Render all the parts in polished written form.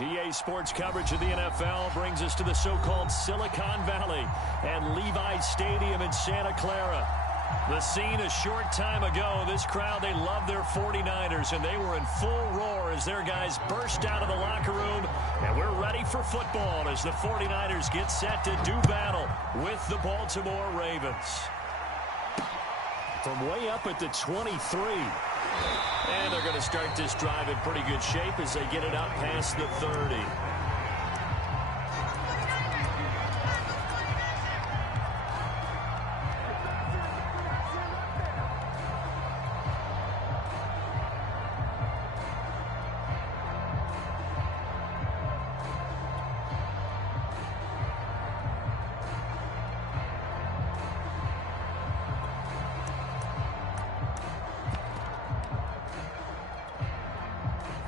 EA Sports coverage of the NFL brings us to the so-called Silicon Valley and Levi Stadium in Santa Clara. The scene a short time ago, this crowd, they love their 49ers, and they were in full roar as their guys burst out of the locker room. And we're ready for football as the 49ers get set to do battle with the Baltimore Ravens. From way up at the 23. And they're going to start this drive in pretty good shape as they get it out past the 30.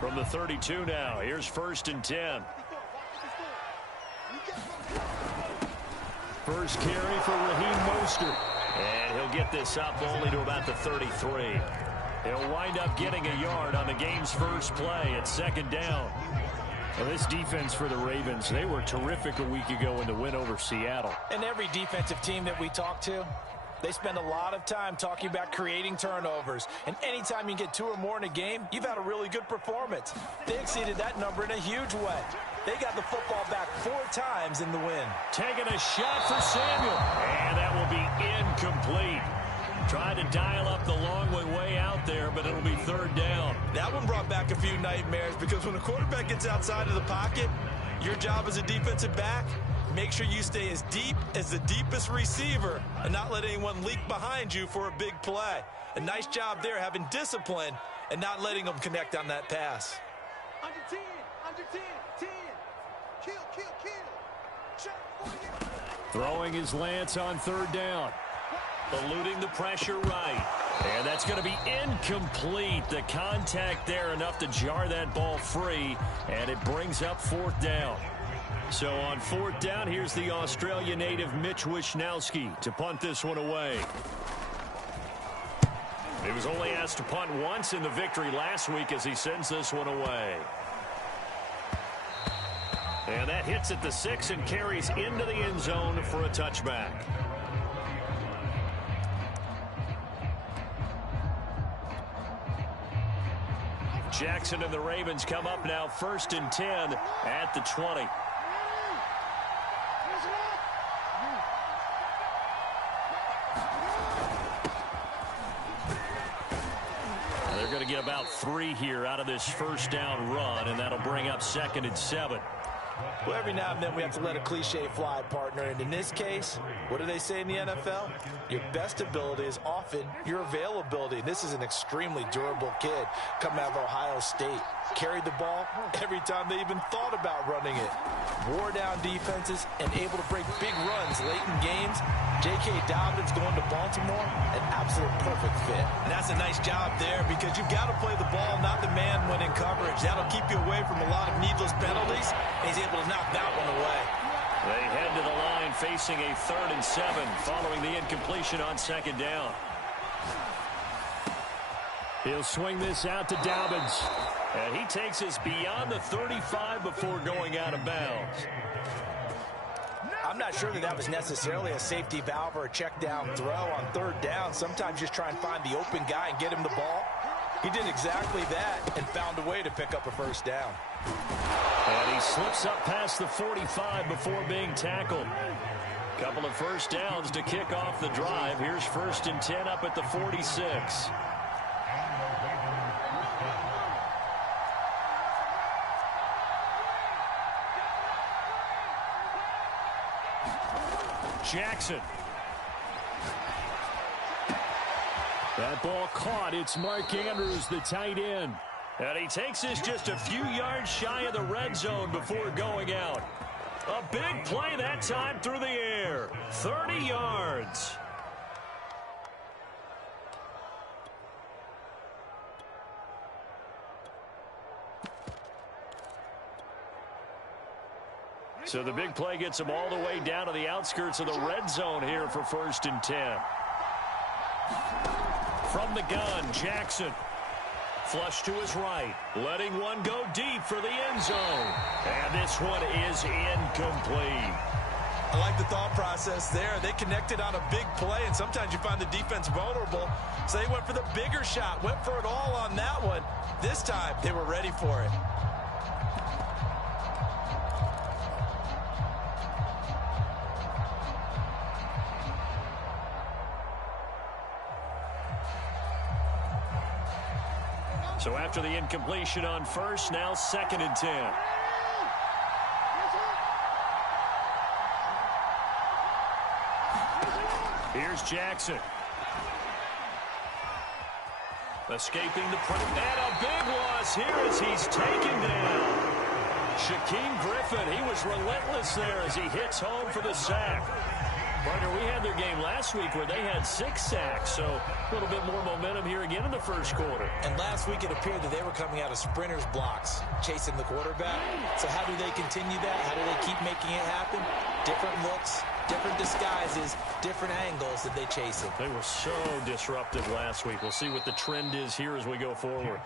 From the 32 now, here's 1st and 10. First carry for Raheem Mostert. And he'll get this up only to about the 33. He'll wind up getting a yard on the game's first play at 2nd down. Well, this defense for the Ravens, they were terrific a week ago in the win over Seattle. And every defensive team that we talk to, they spend a lot of time talking about creating turnovers. And anytime you get 2 or more in a game, you've had a really good performance. They exceeded that number in a huge way. They got the football back 4 times in the win. Taking a shot for Samuel. And that will be incomplete. Tried to dial up the long way out there, but it'll be 3rd down. That one brought back a few nightmares because when a quarterback gets outside of the pocket, your job as a defensive back, make sure you stay as deep as the deepest receiver and not let anyone leak behind you for a big play. A nice job there having discipline and not letting them connect on that pass. Under 10, under 10, 10. Kill, kill, kill. Check. Throwing his Lance on 3rd down. Eluding the pressure right. And that's going to be incomplete. The contact there enough to jar that ball free. And it brings up 4th down. So on 4th down, here's the Australia native Mitch Wishnowsky to punt this one away. He was only asked to punt once in the victory last week as he sends this one away. And that hits at the 6 and carries into the end zone for a touchback. Jackson and the Ravens come up now 1st and 10 at the 20. They're going to get about 3 here out of this 1st down run, and that'll bring up 2nd and 7. Well, every now and then we have to let a cliche fly, partner. And in this case, what do they say in the NFL? Your best ability is often your availability. This is an extremely durable kid coming out of Ohio State. Carried the ball every time they even thought about running it. Wore down defenses and able to break big runs late in games. J.K. Dobbins going to Baltimore, an absolute perfect fit. And that's a nice job there because you've got to play the ball, not the man when in coverage. That'll keep you away from a lot of needless penalties. He's able to knock that one away. They head to the line facing a 3rd and 7 following the incompletion on 2nd down. He'll swing this out to Dobbins. And he takes us beyond the 35 before going out of bounds. I'm not sure that was necessarily a safety valve or a check down throw on 3rd down. Sometimes just try and find the open guy and get him the ball. He did exactly that and found a way to pick up a 1st down. And he slips up past the 45 before being tackled. Couple of 1st downs to kick off the drive. Here's 1st and 10 up at the 46. Jackson. That ball caught. It's Mark Andrews, the tight end. And he takes this just a few yards shy of the red zone before going out. A big play that time through the air. 30 yards. So the big play gets him all the way down to the outskirts of the red zone here for 1st and 10. From the gun, Jackson. Flush to his right. Letting one go deep for the end zone. And this one is incomplete. I like the thought process there. They connected on a big play, and sometimes you find the defense vulnerable. So they went for the bigger shot, went for it all on that one. This time, they were ready for it. So after the incompletion on first, now 2nd and 10. Here's Jackson. Escaping the pressure. And a big loss here as he's taken down. Shaquem Griffin, he was relentless there as he hits home for the sack. Partner, we had their game last week where they had 6 sacks, so a little bit more momentum here again in the first quarter. And last week it appeared that they were coming out of sprinters blocks, chasing the quarterback. So how do they continue that? How do they keep making it happen? Different looks, different disguises, different angles that they chase it. They were so disruptive last week. We'll see what the trend is here as we go forward.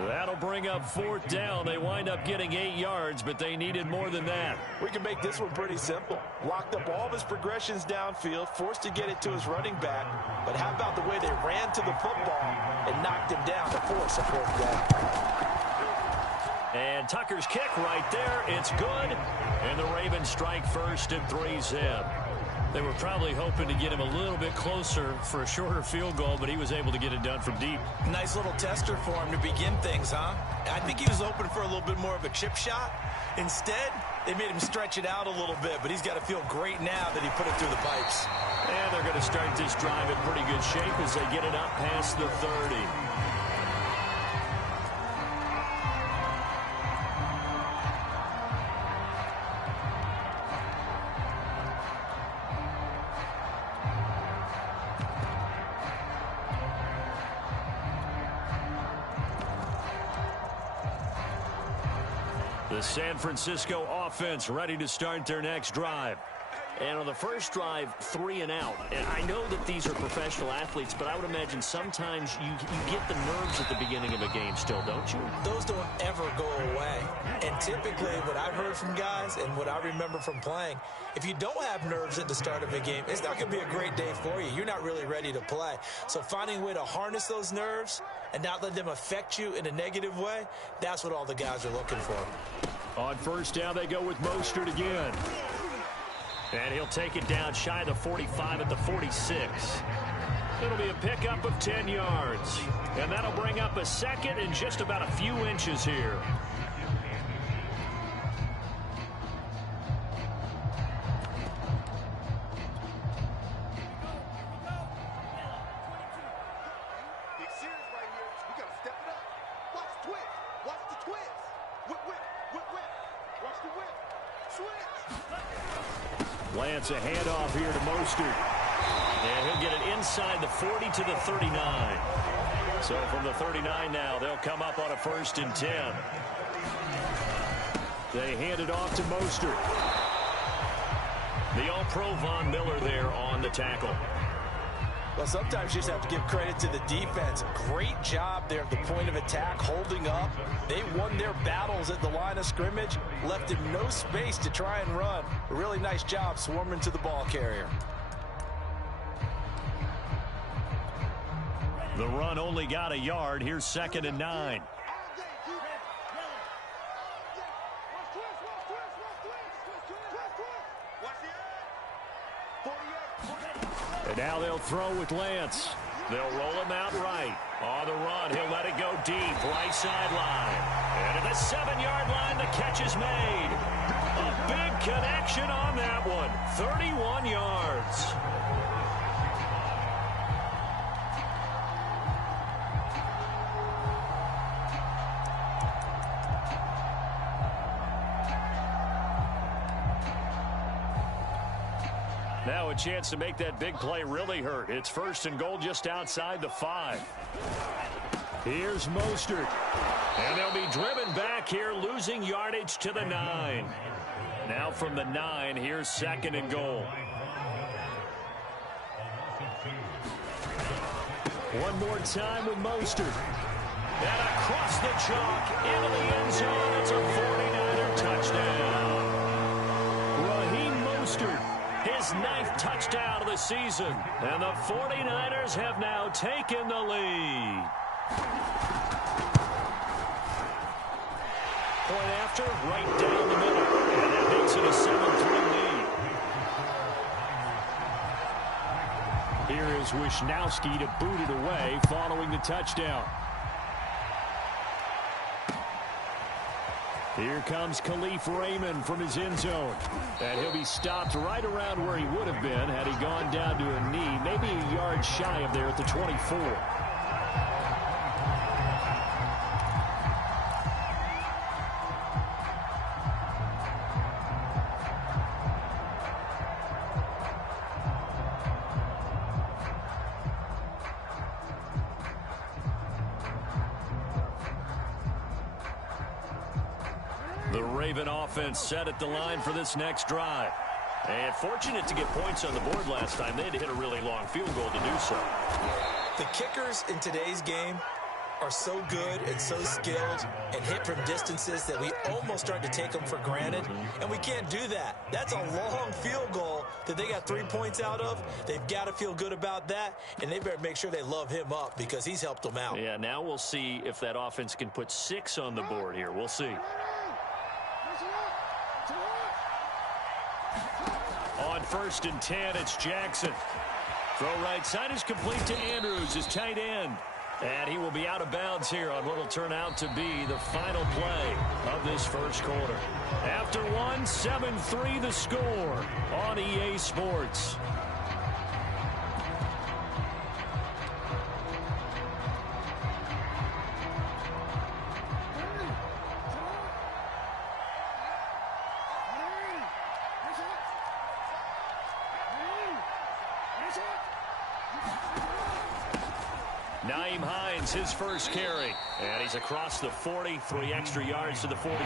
That'll bring up 4th down. They wind up getting 8 yards, but they needed more than that. We can make this one pretty simple. Locked up all of his progressions downfield, forced to get it to his running back. But how about the way they ran to the football and knocked him down to force a 4th down? And Tucker's kick right there. It's good. And the Ravens strike first and 3-zip. They were probably hoping to get him a little bit closer for a shorter field goal, but he was able to get it done from deep. Nice little tester for him to begin things, huh? I think he was open for a little bit more of a chip shot. Instead, they made him stretch it out a little bit, but he's got to feel great now that he put it through the pipes. And they're going to start this drive in pretty good shape as they get it up past the 30. The San Francisco offense ready to start their next drive. And on the first drive, 3 and out. And I know that these are professional athletes, but I would imagine sometimes you get the nerves at the beginning of a game still, don't you? Those don't ever go away. And typically what I've heard from guys and what I remember from playing, if you don't have nerves at the start of a game, it's not going to be a great day for you. You're not really ready to play. So finding a way to harness those nerves and not let them affect you in a negative way, that's what all the guys are looking for. On first down, they go with Mostert again. And he'll take it down shy of the 45 at the 46. It'll be a pickup of 10 yards. And that'll bring up a 2nd and just about a few inches here. Big series right here. We got to step it up. Watch the twist. Watch the twist. Whip, whip, whip, whip. Watch the whip. Switch. Lance, a handoff here to Mostert. And he'll get it inside the 40 to the 39. So from the 39 now, they'll come up on a 1st and 10. They hand it off to Mostert. The All-Pro Von Miller there on the tackle. Well, sometimes you just have to give credit to the defense. Great job there at the point of attack, holding up. They won their battles at the line of scrimmage, left him no space to try and run. A really nice job swarming to the ball carrier. The run only got a yard. Here's 2nd and 9. And now they'll throw with Lance. They'll roll him out right. On the run, he'll let it go deep, right sideline. And at the 7-yard line, the catch is made. A big connection on that one. 31 yards. Now a chance to make that big play really hurt. It's 1st and goal just outside the 5. Here's Mostert. And they'll be driven back here, losing yardage to the 9. Now from the 9, here's 2nd and goal. One more time with Mostert. And across the chalk, into the end zone. It's a 49er touchdown. Raheem Mostert, his 9th touchdown of the season. And the 49ers have now taken the lead. Point after, right down the middle. And that makes it a 7-3 lead. Here is Wisnowski to boot it away following the touchdown. Here comes Khalif Raymond from his end zone. And he'll be stopped right around where he would have been had he gone down to a knee, maybe a yard shy of there at the 24. The Raven offense set at the line for this next drive. And fortunate to get points on the board last time. They had to hit a really long field goal to do so. The kickers in today's game are so good and so skilled and hit from distances that we almost start to take them for granted. And we can't do that. That's a long field goal that they got 3 points out of. They've got to feel good about that. And they better make sure they love him up because he's helped them out. Yeah, now we'll see if that offense can put 6 on the board here. We'll see. On 1st and 10, it's Jackson. Throw right side is complete to Andrews, his tight end. And he will be out of bounds here on what will turn out to be the final play of this first quarter. After one, 7-3 the score on EA Sports. Naeem Hines, his first carry. And he's across the 40, 3 extra yards to the 43.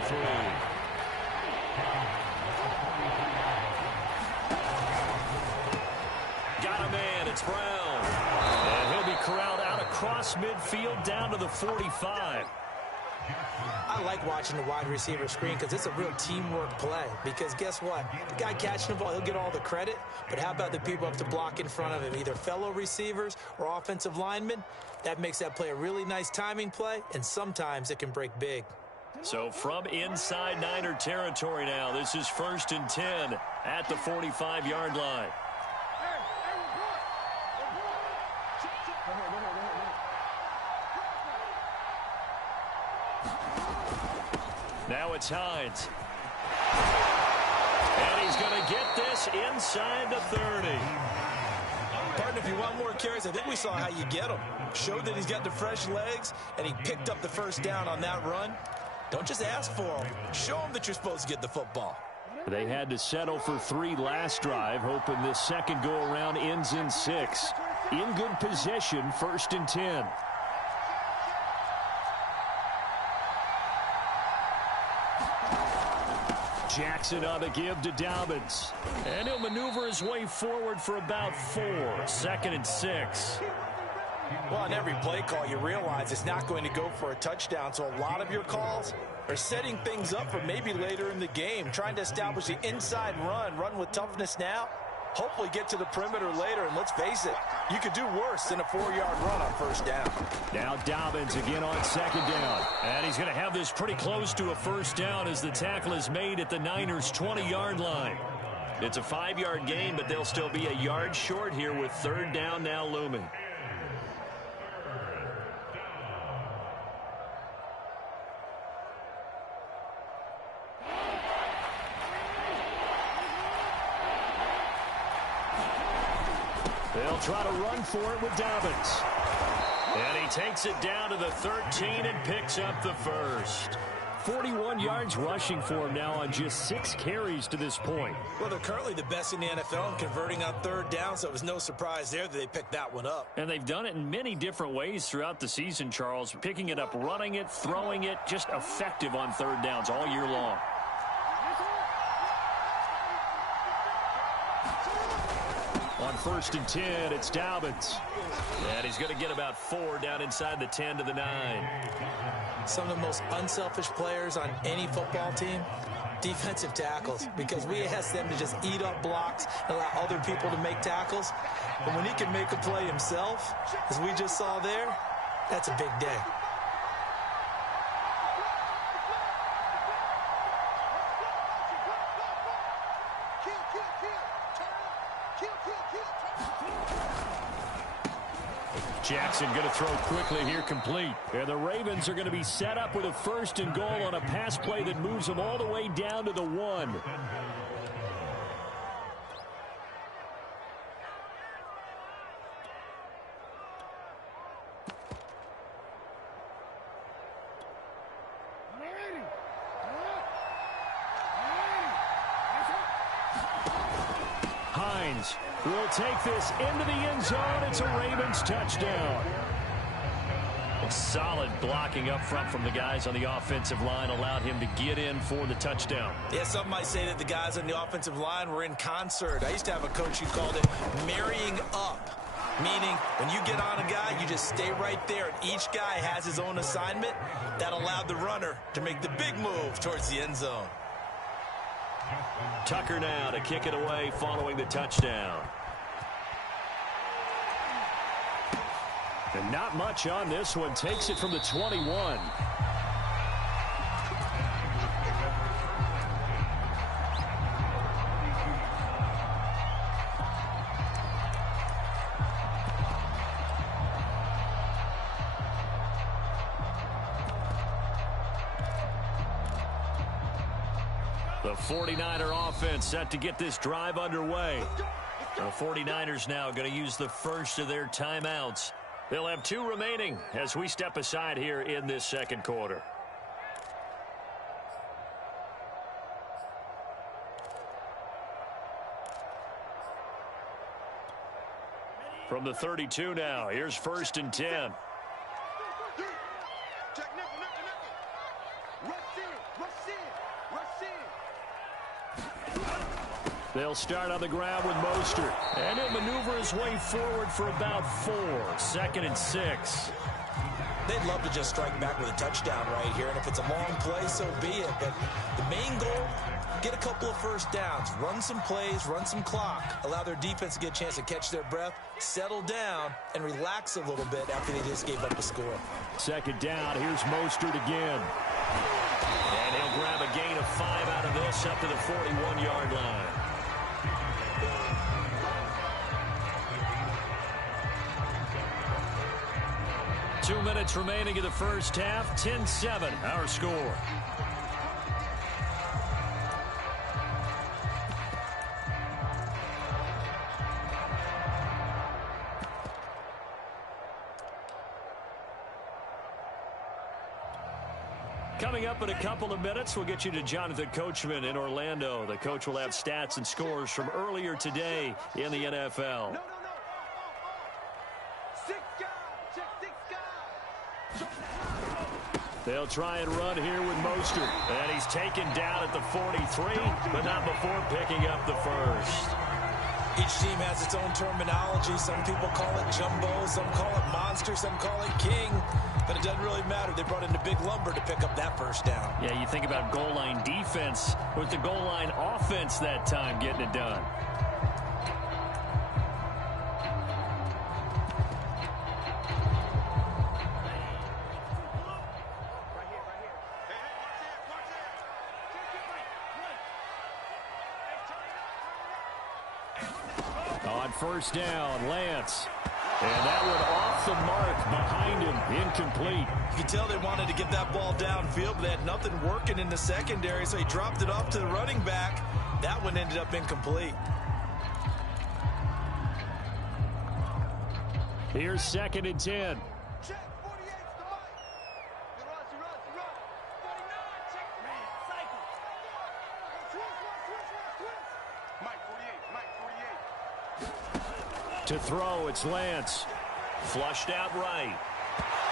Got a man, it's Brown. And he'll be corralled out across midfield down to the 45. I like watching the wide receiver screen because it's a real teamwork play. Because guess what? The guy catching the ball, he'll get all the credit. But how about the people up to block in front of him, either fellow receivers or offensive linemen? That makes that play a really nice timing play, and sometimes it can break big. So from inside Niner territory now, this is 1st and 10 at the 45-yard line. Now it's Hines. And he's going to get this inside the 30. Partner, if you want more carries, I think we saw how you get them. Showed that he's got the fresh legs, and he picked up the first down on that run. Don't just ask for them. Show them that you're supposed to get the football. They had to settle for 3 last drive, hoping this second go-around ends in 6. In good position, 1st and 10. Jackson on the give to Dobbins. And he'll maneuver his way forward for about 4. 2nd and 6. Well, on every play call, you realize it's not going to go for a touchdown. So a lot of your calls are setting things up for maybe later in the game, trying to establish the inside run with toughness now. Hopefully get to the perimeter later, and let's face it, you could do worse than a 4-yard run on 1st down. Now Dobbins again on 2nd down. And he's going to have this pretty close to a 1st down as the tackle is made at the Niners' 20-yard line. It's a 5-yard gain, but they'll still be a yard short here with 3rd down now looming. They'll try to run for it with Dobbins. And he takes it down to the 13 and picks up the 1st. 41 yards rushing for him now on just 6 carries to this point. Well, they're currently the best in the NFL in converting on 3rd down, so it was no surprise there that they picked that one up. And they've done it in many different ways throughout the season, Charles. Picking it up, running it, throwing it, just effective on 3rd downs all year long. On first and 10. It's Dobbins. And he's going to get about 4 down inside the 10 to the 9. Some of the most unselfish players on any football team, defensive tackles, because we ask them to just eat up blocks and allow other people to make tackles. But when he can make a play himself, as we just saw there, that's a big day. Jackson going to throw quickly here, complete. And the Ravens are going to be set up with a first and goal on a pass play that moves them all the way down to the 1. Hines will take this into the end zone. It's a Ravens touchdown. Solid blocking up front from the guys on the offensive line allowed him to get in for the touchdown. Yeah, some might say that the guys on the offensive line were in concert. I used to have a coach who called it marrying up, meaning when you get on a guy, you just stay right there, and each guy has his own assignment. That allowed the runner to make the big move towards the end zone. Tucker now to kick it away following the touchdown. And not much on this one. Takes it from the 21. The 49er offense set to get this drive underway. The 49ers now going to use the first of their timeouts. They'll have 2 remaining as we step aside here in this second quarter. From the 32 now, here's first and 10. They'll start on the ground with Mostert. And he'll maneuver his way forward for about 4. Second and 6. They'd love to just strike back with a touchdown right here. And if it's a long play, so be it. But the main goal, get a couple of first downs. Run some plays, run some clock. Allow their defense to get a chance to catch their breath, settle down, and relax a little bit after they just gave up the score. Second down, here's Mostert again. And he'll grab a gain of 5 out of this up to the 41-yard line. Two minutes remaining in the first half. 10-7, our score. Coming up in a couple of minutes, we'll get you to Jonathan Coachman in Orlando. The coach will have stats and scores from earlier today in the NFL. They'll try and run here with Mostert. And he's taken down at the 43, but not before picking up the first. Each team has its own terminology. Some people call it jumbo, some call it monster, some call it king. But it doesn't really matter. They brought in the big lumber to pick up that first down. Yeah, you think about goal line defense with the goal line offense that time getting it done. On first down, Lance. And that one off the mark behind him, incomplete. You can tell they wanted to get that ball downfield, but they had nothing working in the secondary, so he dropped it off to the running back. That one ended up incomplete. Here's second and 10. To throw, it's Lance. Flushed out right.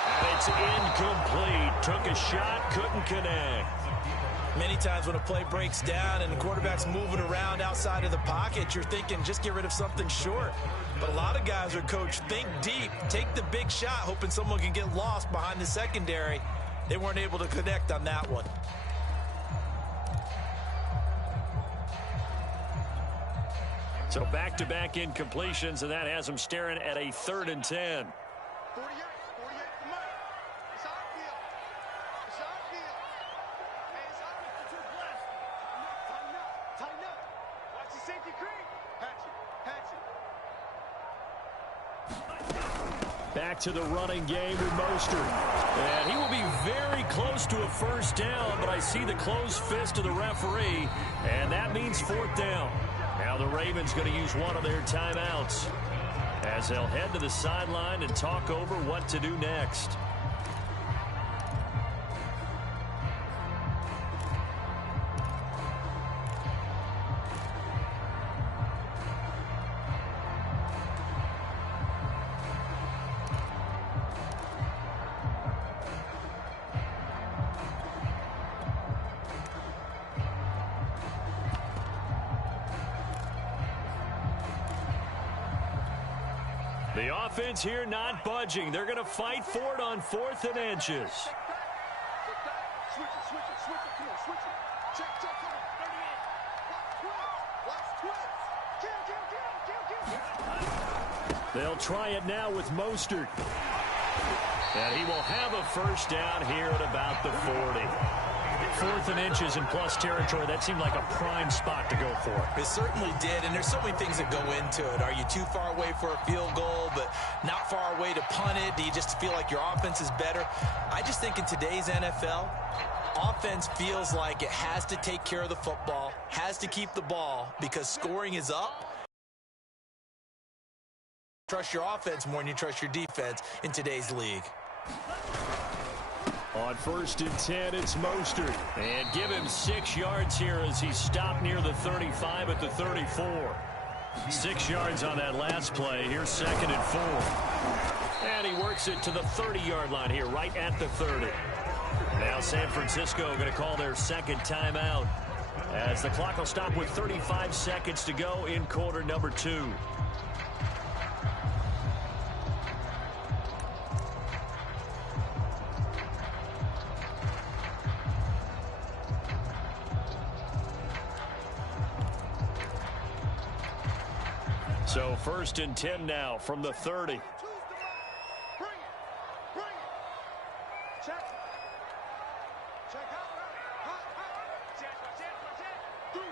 And it's incomplete. Took a shot, couldn't connect. Many times when a play breaks down and the quarterback's moving around outside of the pocket, you're thinking just get rid of something short. But a lot of guys are coached, think deep, take the big shot, hoping someone can get lost behind the secondary. They weren't able to connect on that one. So back-to-back incompletions, and that has them staring at a 3rd and 10. 48 for Mike. It's outfield. It's outfield. Hey, it's outfield. To the blast. Tighten up. Watch the safety creep. Hatch it. Back to the running game with Mostert. And he will be very close to a 1st down, but I see the closed fist of the referee, and that means 4th down. Now the Ravens going to use one of their timeouts as they'll head to the sideline and talk over what to do next. The offense here not budging. They're going to fight for it on 4th and inches. Switch it. Come on, switch it. Check. 38. Watch twist. Kill. They'll try it now with Mostert. And he will have a 1st down here at about the 40. 4th and inches in plus territory. That seemed like a prime spot to go for. It certainly did, and there's so many things that go into it. Are you too far away for a field goal, but not far away to punt it? Do you just feel like your offense is better? I just think in today's NFL, offense feels like it has to take care of the football, has to keep the ball, because scoring is up. Trust your offense more than you trust your defense in today's league. On 1st and 10, it's Mostert. And give him 6 yards here as he stopped near the 35 at the 34. 6 yards on that last play. Here's 2nd and 4. And he works it to the 30-yard line here, right at the 30. Now San Francisco going to call their 2nd timeout as the clock will stop with 35 seconds to go in quarter number 2. So 1st and 10 now from the 30. Bring it. Check. Deuce.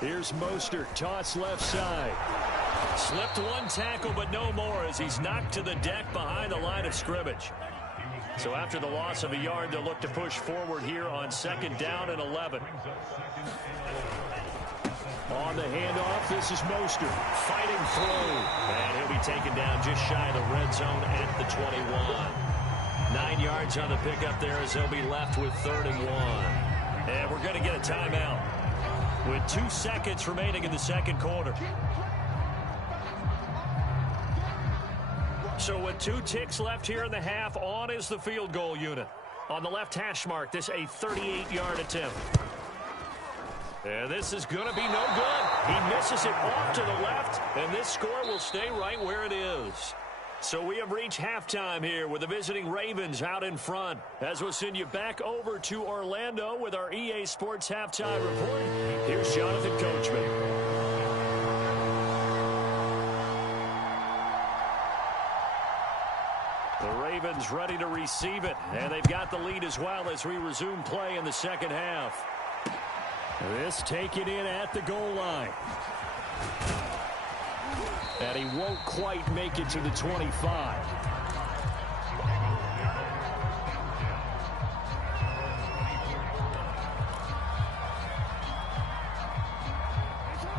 Here's Mostert, toss left side. Slipped one tackle, but no more as he's knocked to the deck behind the line of scrimmage. So after the loss of a yard, they'll look to push forward here on 2nd down and 11. On the handoff, this is Mostert fighting through. And he'll be taken down just shy of the red zone at the 21. 9 yards on the pickup there as they'll be left with 3rd and 1. And we're going to get a timeout with 2 seconds remaining in the 2nd quarter. So with 2 ticks left here in the half, on is the field goal unit. On the left hash mark, this a 38-yard attempt. And this is going to be no good. He misses it off to the left, and this score will stay right where it is. So we have reached halftime here with the visiting Ravens out in front. As we'll send you back over to Orlando with our EA Sports Halftime Report, here's Jonathan Coachman. The Ravens ready to receive it, and they've got the lead as well as we resume play in the 2nd half. This taken in at the goal line. And he won't quite make it to the 25.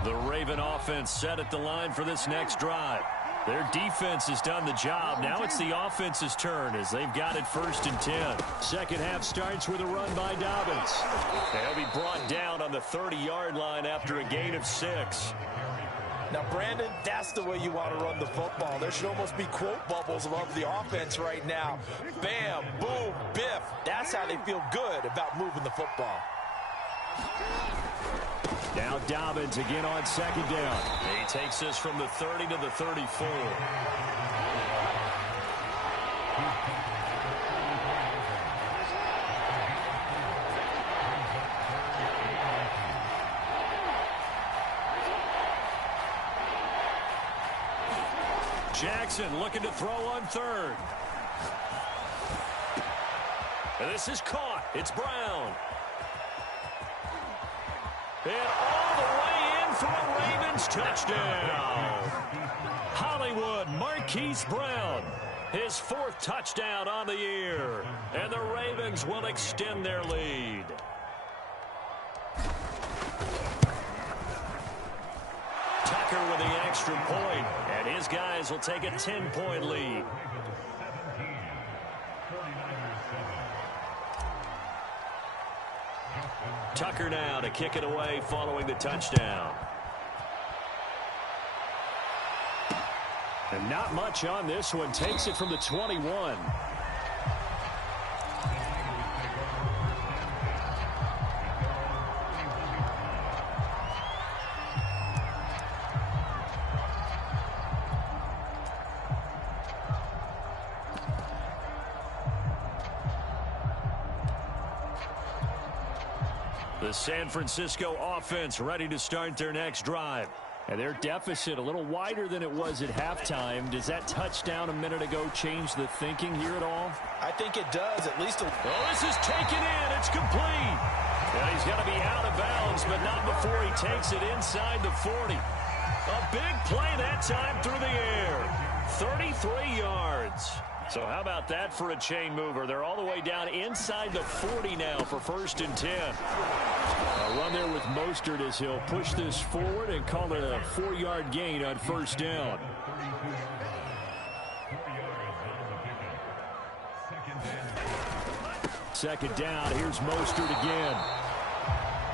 The Raven offense set at the line for this next drive. Their defense has done the job. Now it's the offense's turn as they've got it 1st and 10. 2nd half starts with a run by Dobbins. They'll be brought down on the 30-yard line after a gain of 6. Now, Brandon, that's the way you want to run the football. There should almost be quote bubbles above the offense right now. Bam, boom, biff. That's how they feel good about moving the football. Now Dobbins again on second down. He takes this from the 30 to the 34. Jackson looking to throw on third. And this is caught. It's Brown. And all the way in for a Ravens touchdown. Hollywood Marquise Brown, his fourth touchdown on the year. And the Ravens will extend their lead. Tucker with the extra point, and his guys will take a 10-point lead. Tucker now to kick it away following the touchdown. And not much on this one. Takes it from the 21. The San Francisco offense ready to start their next drive. And their deficit a little wider than it was at halftime. Does that touchdown a minute ago change the thinking here at all? I think it does, at least. Well, this is taken in. It's complete. And he's got to be out of bounds, but not before he takes it inside the 40. A big play that time through the air. 33 yards. So how about that for a chain mover? They're all the way down inside the 40 now for 1st and 10. A run there with Mostert as he'll push this forward and call it a 4-yard gain on 1st down. Second down, here's Mostert again.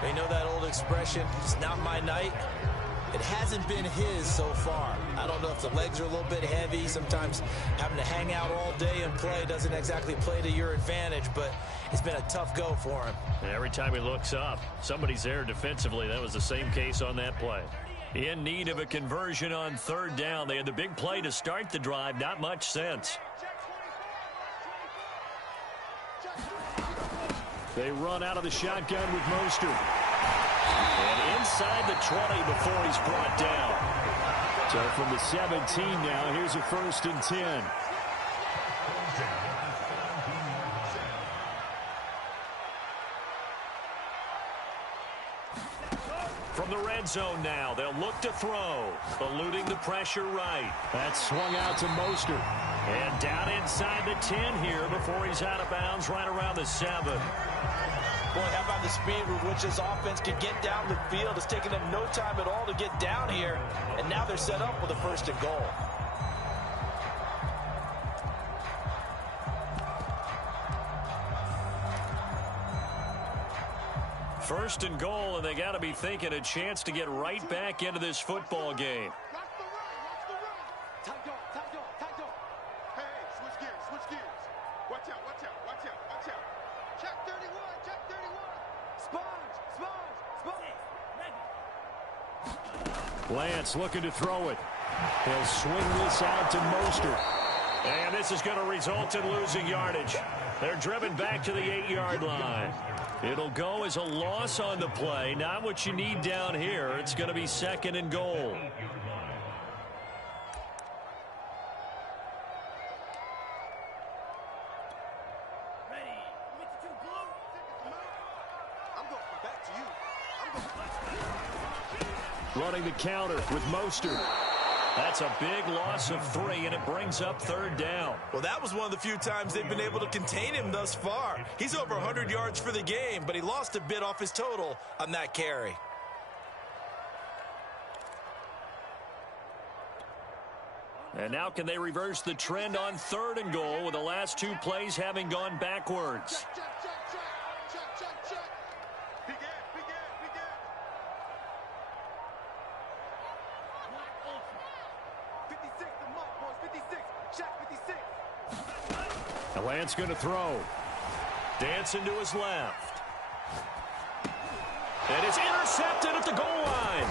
They know that old expression, it's not my night. It hasn't been his so far. I don't know if the legs are a little bit heavy. Sometimes having to hang out all day and play doesn't exactly play to your advantage, but it's been a tough go for him. And every time he looks up, somebody's there defensively. That was the same case on that play. In need of a conversion on 3rd down. They had the big play to start the drive. Not much sense. They run out of the shotgun with Mostert. And inside the 20 before he's brought down. So from the 17 now, here's a 1st and 10. From the red zone now, they'll look to throw. Eluding the pressure right. That's swung out to Mostert. And down inside the 10 here before he's out of bounds right around the 7. Boy, how about the speed with which this offense can get down the field? It's taken them no time at all to get down here, and now they're set up with a 1st and goal. First and goal, and they got to be thinking a chance to get right back into this football game. Watch the run, watch the run. Tight door, tight door, tight door. Hey, switch gears, switch gears. Watch out, watch out, watch out, watch out. Check 31, check 31. Sponge, sponge, sponge. Lance looking to throw it. He'll swing this out to Mostert. And this is going to result in losing yardage. They're driven back to the 8-yard line. It'll go as a loss on the play. Not what you need down here. It's going to be 2nd and goal. Running the counter with Mostert. That's a big loss of 3, and it brings up 3rd down. Well, that was one of the few times they've been able to contain him thus far. He's over 100 yards for the game, but he lost a bit off his total on that carry. And now can they reverse the trend on 3rd and goal with the last 2 plays having gone backwards? Check, check, check, check, check, check, check. Begin, begin, begin. And Lance going to throw. Dancing to his left. And it's intercepted at the goal line.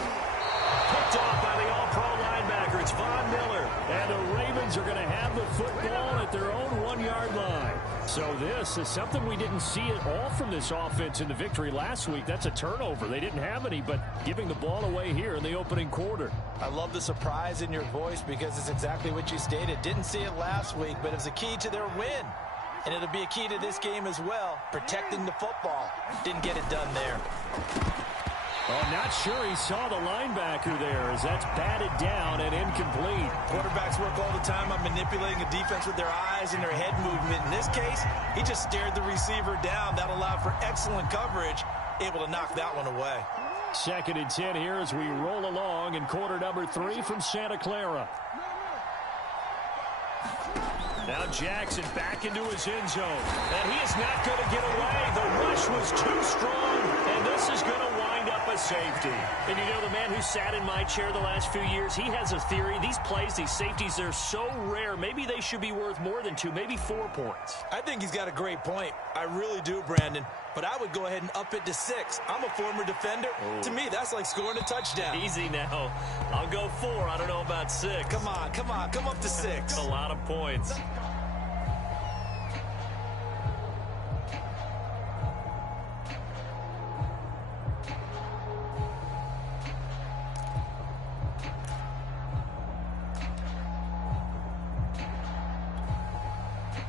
Picked off by the all-pro linebacker. It's Von Miller. And the Ravens are going to have the football at their own 1-yard line. So this is something we didn't see at all from this offense in the victory last week. That's a turnover. They didn't have any, but giving the ball away here in the opening quarter. I love the surprise in your voice because it's exactly what you stated. Didn't see it last week, but it was a key to their win. And it'll be a key to this game as well, protecting the football. Didn't get it done there. Oh, not sure he saw the linebacker there as that's batted down and incomplete. Quarterbacks work all the time on manipulating a defense with their eyes and their head movement. In this case, he just stared the receiver down. That allowed for excellent coverage, able to knock that one away. 2nd and 10 here as we roll along in quarter number 3 from Santa Clara. Now Jackson back into his end zone. And he is not going to get away. The rush was too strong, and this is going to wind up a safety. And you know, the man who sat in my chair the last few years, he has a theory. These plays, these safeties, they're so rare. Maybe they should be worth more than 2, maybe 4 points. I think he's got a great point. I really do, Brandon. But I would go ahead and up it to 6. I'm a former defender. To me, that's like scoring a touchdown. Easy now. I'll go 4. I don't know about 6. Come on, come on. Come up to 6. A lot of points.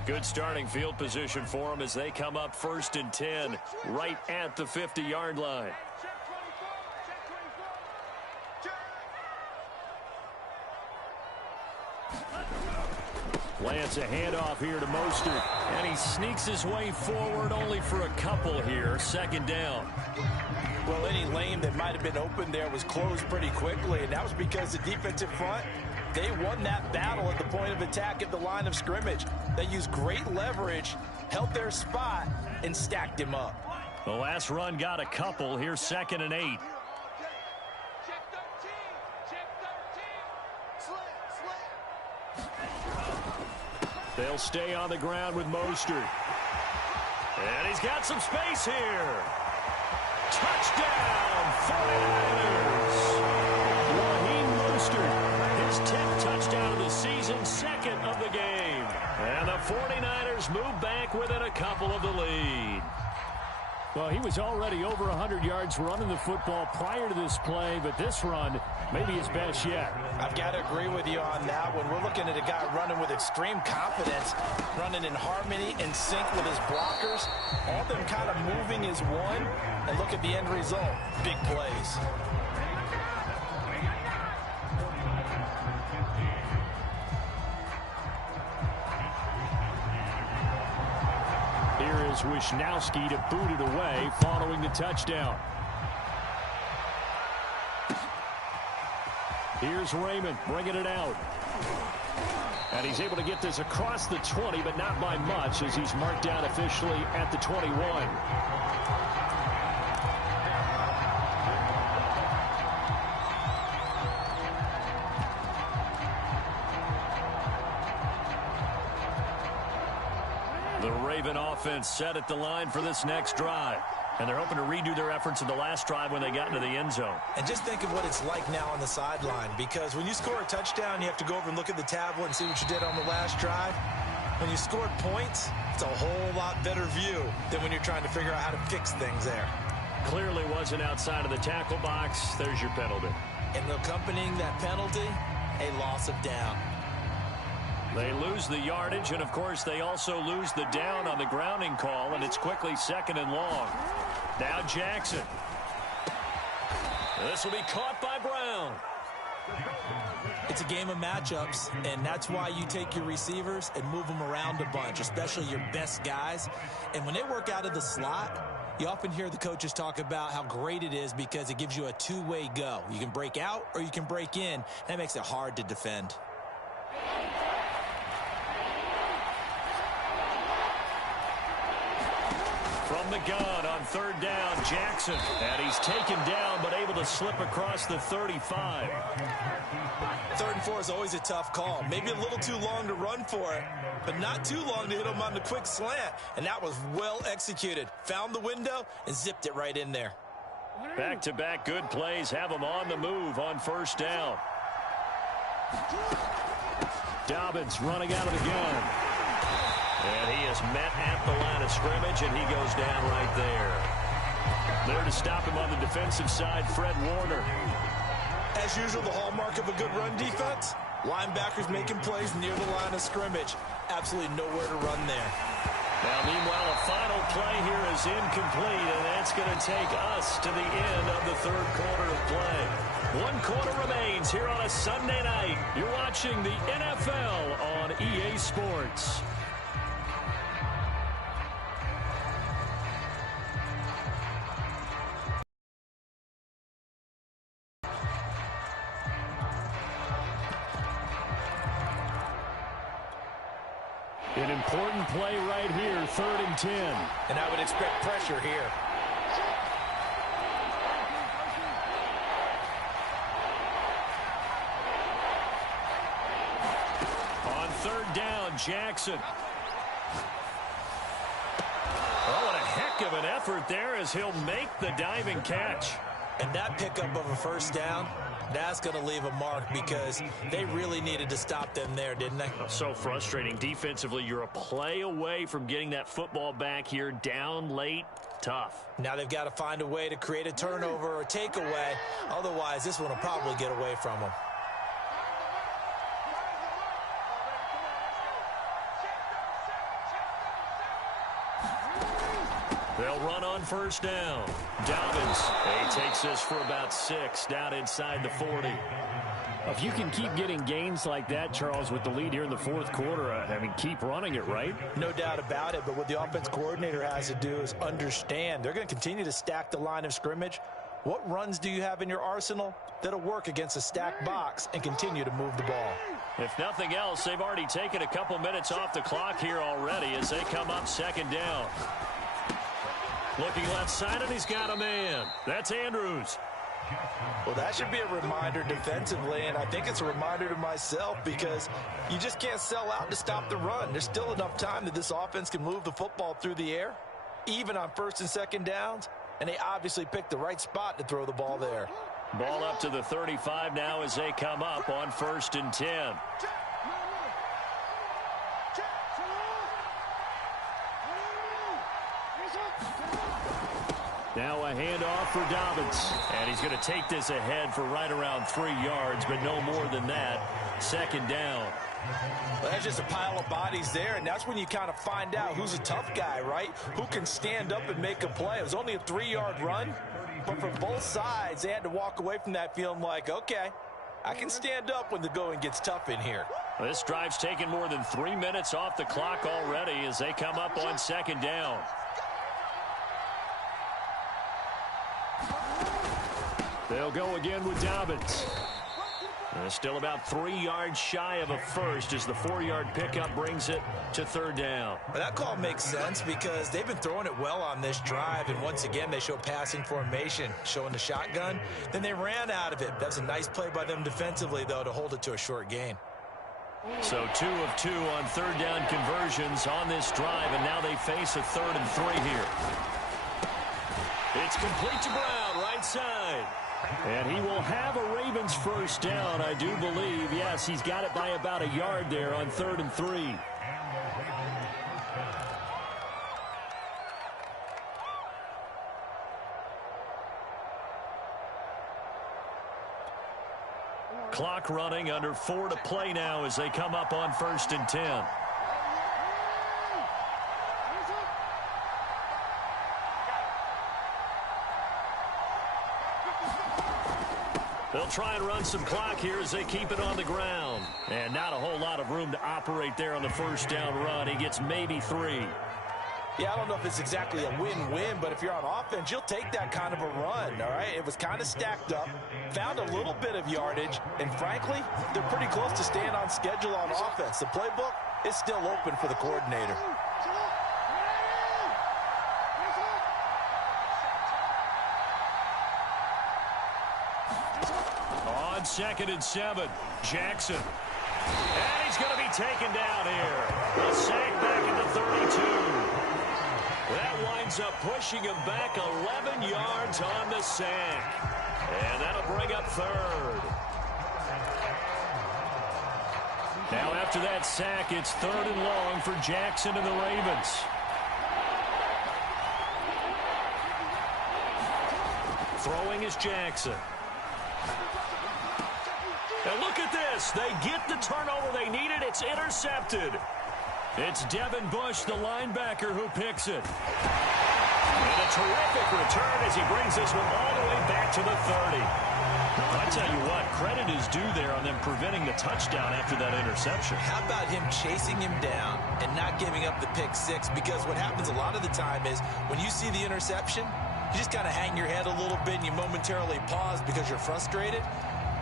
Good starting field position for them as they come up 1st and 10, right at the 50-yard line. Lance, a handoff here to Mostert, and he sneaks his way forward only for a couple here. 2nd down. Well, any lane that might have been open there was closed pretty quickly, and that was because the defensive front, they won that battle at the point of attack at the line of scrimmage. They used great leverage, held their spot, and stacked him up. The last run got a couple. Here's 2nd and 8. Check 13. Check 13. Slant. They'll stay on the ground with Mostert. And he's got some space here. Touchdown, 49ers. Raheem Mostert, his 10th touchdown of the season, 2nd of the game. And the 49ers move back within a couple of the lead. Well, he was already over 100 yards running the football prior to this play, but this run may be his best yet. I've got to agree with you on that one. We're looking at a guy running with extreme confidence, running in harmony and sync with his blockers, all of them kind of moving as one, and look at the end result. Big plays. Here is Wisnowski to boot it away following the touchdown. Here's Raymond bringing it out. And he's able to get this across the 20, but not by much as he's marked down officially at the 21. The Raven offense set at the line for this next drive. And they're hoping to redo their efforts in the last drive when they got into the end zone. And just think of what it's like now on the sideline, because when you score a touchdown, you have to go over and look at the tablet and see what you did on the last drive. When you scored points, it's a whole lot better view than when you're trying to figure out how to fix things there. Clearly wasn't outside of the tackle box. There's your penalty. And accompanying that penalty, a loss of down. They lose the yardage, and, of course, they also lose the down on the grounding call, and it's quickly 2nd and long. Now Jackson. This will be caught by Brown. It's a game of matchups, and that's why you take your receivers and move them around a bunch, especially your best guys. And when they work out of the slot, you often hear the coaches talk about how great it is because it gives you a two-way go. You can break out or you can break in. That makes it hard to defend. From the gun on third down, Jackson. And he's taken down, but able to slip across the 35. 3rd and 4 is always a tough call. Maybe a little too long to run for it, but not too long to hit him on the quick slant. And that was well executed. Found the window and zipped it right in there. Back-to-back good plays have him on the move on first down. Dobbins running out of the gun. And he is met at the line of scrimmage, and he goes down right there. There to stop him on the defensive side, Fred Warner. As usual, the hallmark of a good run defense, linebackers making plays near the line of scrimmage. Absolutely nowhere to run there. Now, meanwhile, a final play here is incomplete, and that's going to take us to the end of the 3rd quarter of play. 1 quarter remains here on a Sunday night. You're watching the NFL on EA Sports. An important play right here, 3rd and 10. And I would expect pressure here. On 3rd down, Jackson. Oh, what a heck of an effort there as he'll make the diving catch. And that pickup of a first down, that's going to leave a mark because they really needed to stop them there, didn't they? So frustrating. Defensively, you're a play away from getting that football back here down late. Tough. Now they've got to find a way to create a turnover or takeaway. Otherwise, this one will probably get away from them. They'll run on first down. Dobbins, he takes this for about 6 down inside the 40. If you can keep getting gains like that, Charles, with the lead here in the 4th quarter, I mean, keep running it, right? No doubt about it, but what the offense coordinator has to do is understand they're going to continue to stack the line of scrimmage. What runs do you have in your arsenal that'll work against a stacked box and continue to move the ball? If nothing else, they've already taken a couple minutes off the clock here already as they come up 2nd down. Looking left side, and he's got a man. That's Andrews. Well, that should be a reminder defensively, and I think it's a reminder to myself because you just can't sell out to stop the run. There's still enough time that this offense can move the football through the air, even on 1st and 2nd downs, and they obviously picked the right spot to throw the ball there. Ball up to the 35 now as they come up on 1st and 10. Now a handoff for Dobbins. And he's going to take this ahead for right around 3 yards, but no more than that. 2nd down. Well, that's just a pile of bodies there, and that's when you kind of find out who's a tough guy, right? Who can stand up and make a play. It was only a 3-yard run, but for both sides, they had to walk away from that feeling like, okay, I can stand up when the going gets tough in here. This drive's taken more than 3 minutes off the clock already as they come up on 2nd down. They'll go again with Dobbins. Still about 3 yards shy of a first as the 4-yard pickup brings it to 3rd down. Well, that call makes sense because they've been throwing it well on this drive, and once again they show passing formation, showing the shotgun. Then they ran out of it. That's a nice play by them defensively, though, to hold it to a short gain. So 2 of 2 on 3rd down conversions on this drive, and now they face a 3rd and 3 here. It's complete to Brown, right side. And he will have a Ravens first down, I do believe. Yes, he's got it by about a yard there on 3rd and 3. Clock running, under 4 to play now as they come up on 1st and 10. They'll try and run some clock here as they keep it on the ground. And not a whole lot of room to operate there on the first down run. He gets maybe 3. Yeah, I don't know if it's exactly a win-win, but if you're on offense, you'll take that kind of a run, all right? It was kind of stacked up, found a little bit of yardage, and frankly, they're pretty close to staying on schedule on offense. The playbook is still open for the coordinator. 2nd and 7. Jackson. And he's going to be taken down here. A sack back at the 32. That winds up pushing him back 11 yards on the sack. And that'll bring up 3rd. Now after that sack, it's 3rd and long for Jackson and the Ravens. Throwing is Jackson. And look at this. They get the turnover they needed. It's intercepted. It's Devin Bush, the linebacker, who picks it. And a terrific return as he brings this one all the way back to the 30. I tell you what, credit is due there on them preventing the touchdown after that interception. How about him chasing him down and not giving up the pick 6? Because what happens a lot of the time is when you see the interception, you just kind of hang your head a little bit and you momentarily pause because you're frustrated.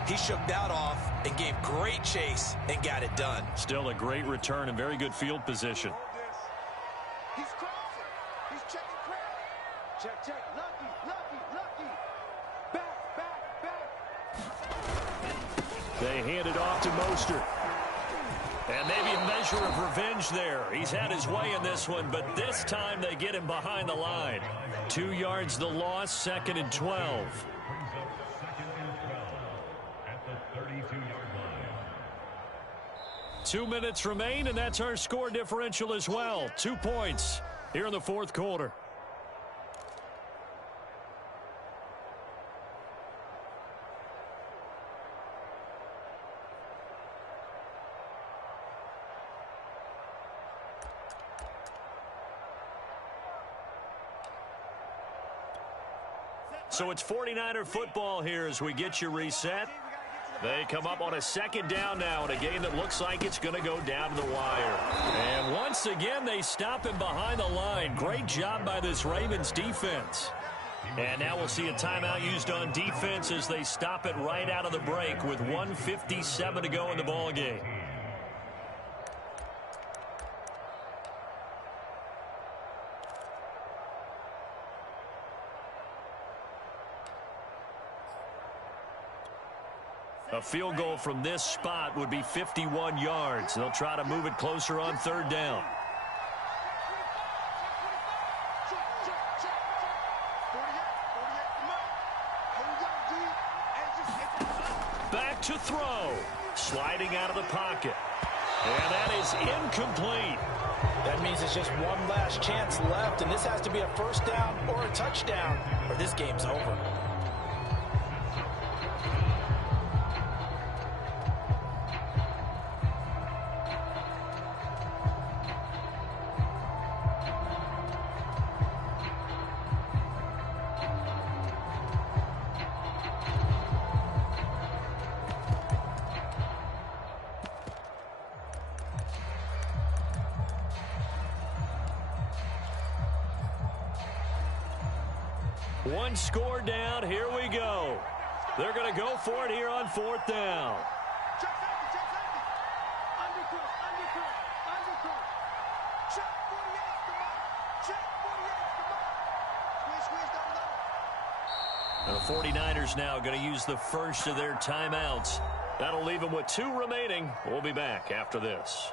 He shook that off and gave great chase and got it done. Still a great return and very good field position. He's crossing. He's checking crowd. Check, check. Lucky, lucky, lucky. Back, back, back. They hand it off to Mostert. And maybe a measure of revenge there. He's had his way in this one, but this time they get him behind the line. 2 yards the loss, 2nd and 12. 2 minutes remain, and that's our score differential as well. 2 points here in the 4th quarter. So it's 49er football here as we get you reset. They come up on a 2nd down now in a game that looks like it's going to go down to the wire. And once again, they stop him behind the line. Great job by this Ravens defense. And now we'll see a timeout used on defense as they stop it right out of the break with 1:57 to go in the ballgame. A field goal from this spot would be 51 yards. They'll try to move it closer on 3rd down. Back to throw. Sliding out of the pocket. And that is incomplete. That means it's just one last chance left, and this has to be a 1st down or a touchdown, or this game's over. One score down. Here we go. They're going to go for it here on 4th down. Check safety, check safety. Undercut, undercut, undercut. Check 48's the mark. Check 48's the mark. Squeeze, squeeze down low. The 49ers now going to use the first of their timeouts. That'll leave them with 2 remaining. We'll be back after this.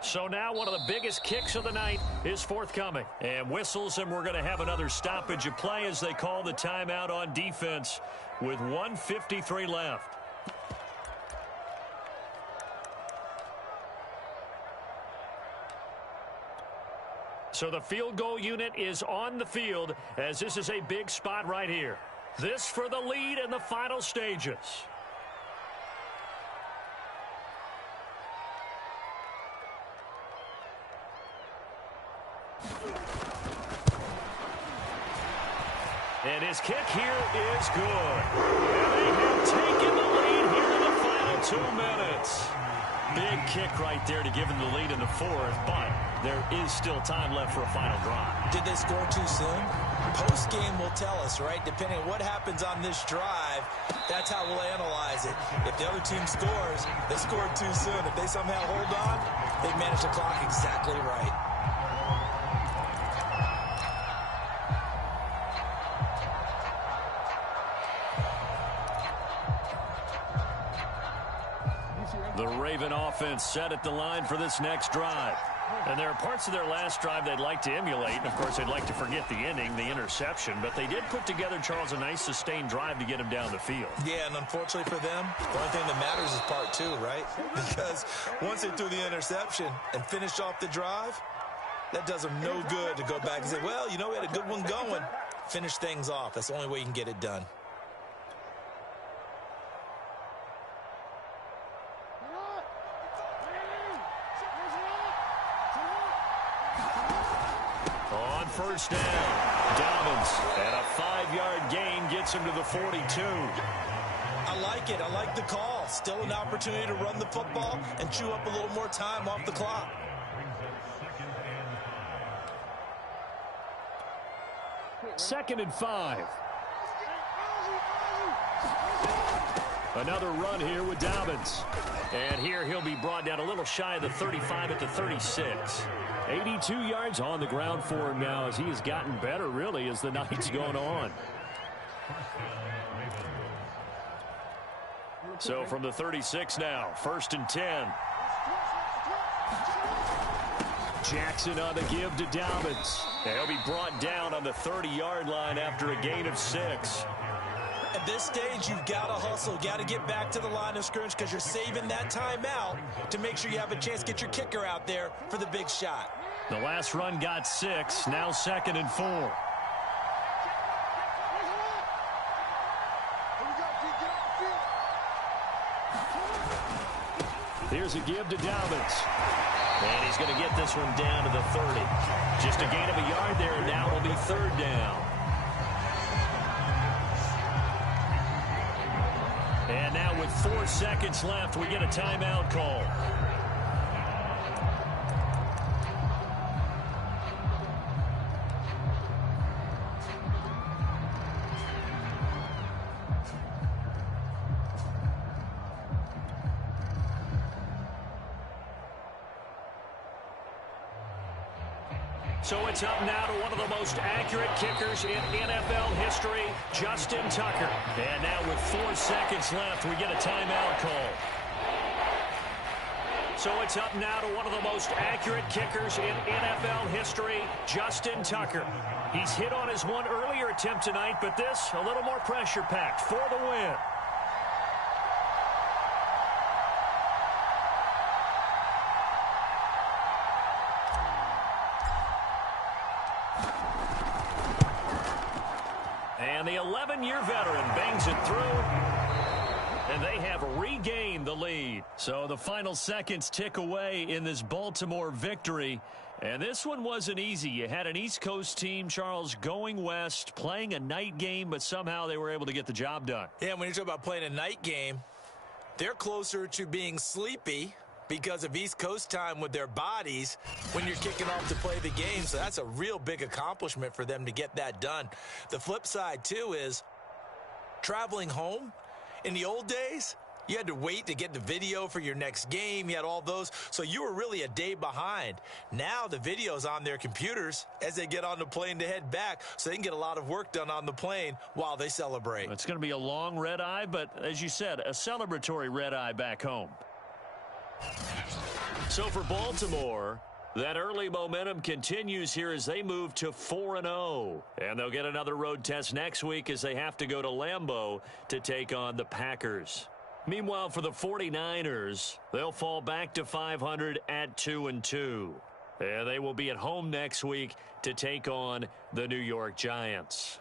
So now one of the biggest kicks of the night is forthcoming. And whistles, and we're going to have another stoppage of play as they call the timeout on defense with 1:53 left. So the field goal unit is on the field as this is a big spot right here. This for the lead in the final stages. And his kick here is good. And they have taken the lead here in the final 2 minutes. Big kick right there to give them the lead in the 4th, but there is still time left for a final drive. Did they score too soon? Post-game will tell us, right? Depending on what happens on this drive, that's how we'll analyze it. If the other team scores, they scored too soon. If they somehow hold on, they manage the clock exactly right. The Raven offense set at the line for this next drive. And there are parts of their last drive they'd like to emulate. And, of course, they'd like to forget the ending, the interception. But they did put together, Charles, a nice sustained drive to get him down the field. Yeah, and unfortunately for them, the only thing that matters is part two, right? Because once they threw the interception and finished off the drive, that does them no good to go back and say, well, you know, we had a good one going. Finish things off. That's the only way you can get it done. First down, Dobbins, and a 5-yard gain gets him to the 42. I like it. I like the call. Still an opportunity to run the football and chew up a little more time off the clock. Second and 5. Another run here with Dobbins. And here he'll be brought down a little shy of the 35 at the 36. 82 yards on the ground for him now as he has gotten better, really, as the night's gone on. So from the 36 now, 1st and 10. Jackson on the give to Dobbins. He'll be brought down on the 30-yard line after a gain of 6. At this stage, you've got to hustle. You've got to get back to the line of scrimmage because you're saving that timeout to make sure you have a chance to get your kicker out there for the big shot. The last run got 6. Now 2nd and 4. Here's a give to Dobbins. And he's going to get this one down to the 30. Just a gain of a yard there, and now it'll be 3rd down. And now with 4 seconds left, we get a timeout call. So it's up now to one of the most accurate kickers in NFL history, Justin Tucker. And now with 4 seconds left, we get a timeout call. So it's up now to one of the most accurate kickers in NFL history, Justin Tucker. He's hit on his one earlier attempt tonight, but this a little more pressure-packed for the win. And the 11-year veteran bangs it through, and they have regained the lead. So the final seconds tick away in this Baltimore victory. And this one wasn't easy. You had an East Coast team, Charles, going west, playing a night game, but somehow they were able to get the job done. Yeah, when you talk about playing a night game, they're closer to being sleepy because of East Coast time with their bodies when you're kicking off to play the game. So that's a real big accomplishment for them to get that done. The flip side, too, is traveling home. In the old days, you had to wait to get the video for your next game. You had all those. So you were really a day behind. Now the video's on their computers as they get on the plane to head back, so they can get a lot of work done on the plane while they celebrate. It's going to be a long red eye, but as you said, a celebratory red eye back home. So for Baltimore, that early momentum continues here as they move to 4-0. And they'll get another road test next week as they have to go to Lambeau to take on the Packers. Meanwhile, for the 49ers, they'll fall back to 500 at 2-2. And they will be at home next week to take on the New York Giants.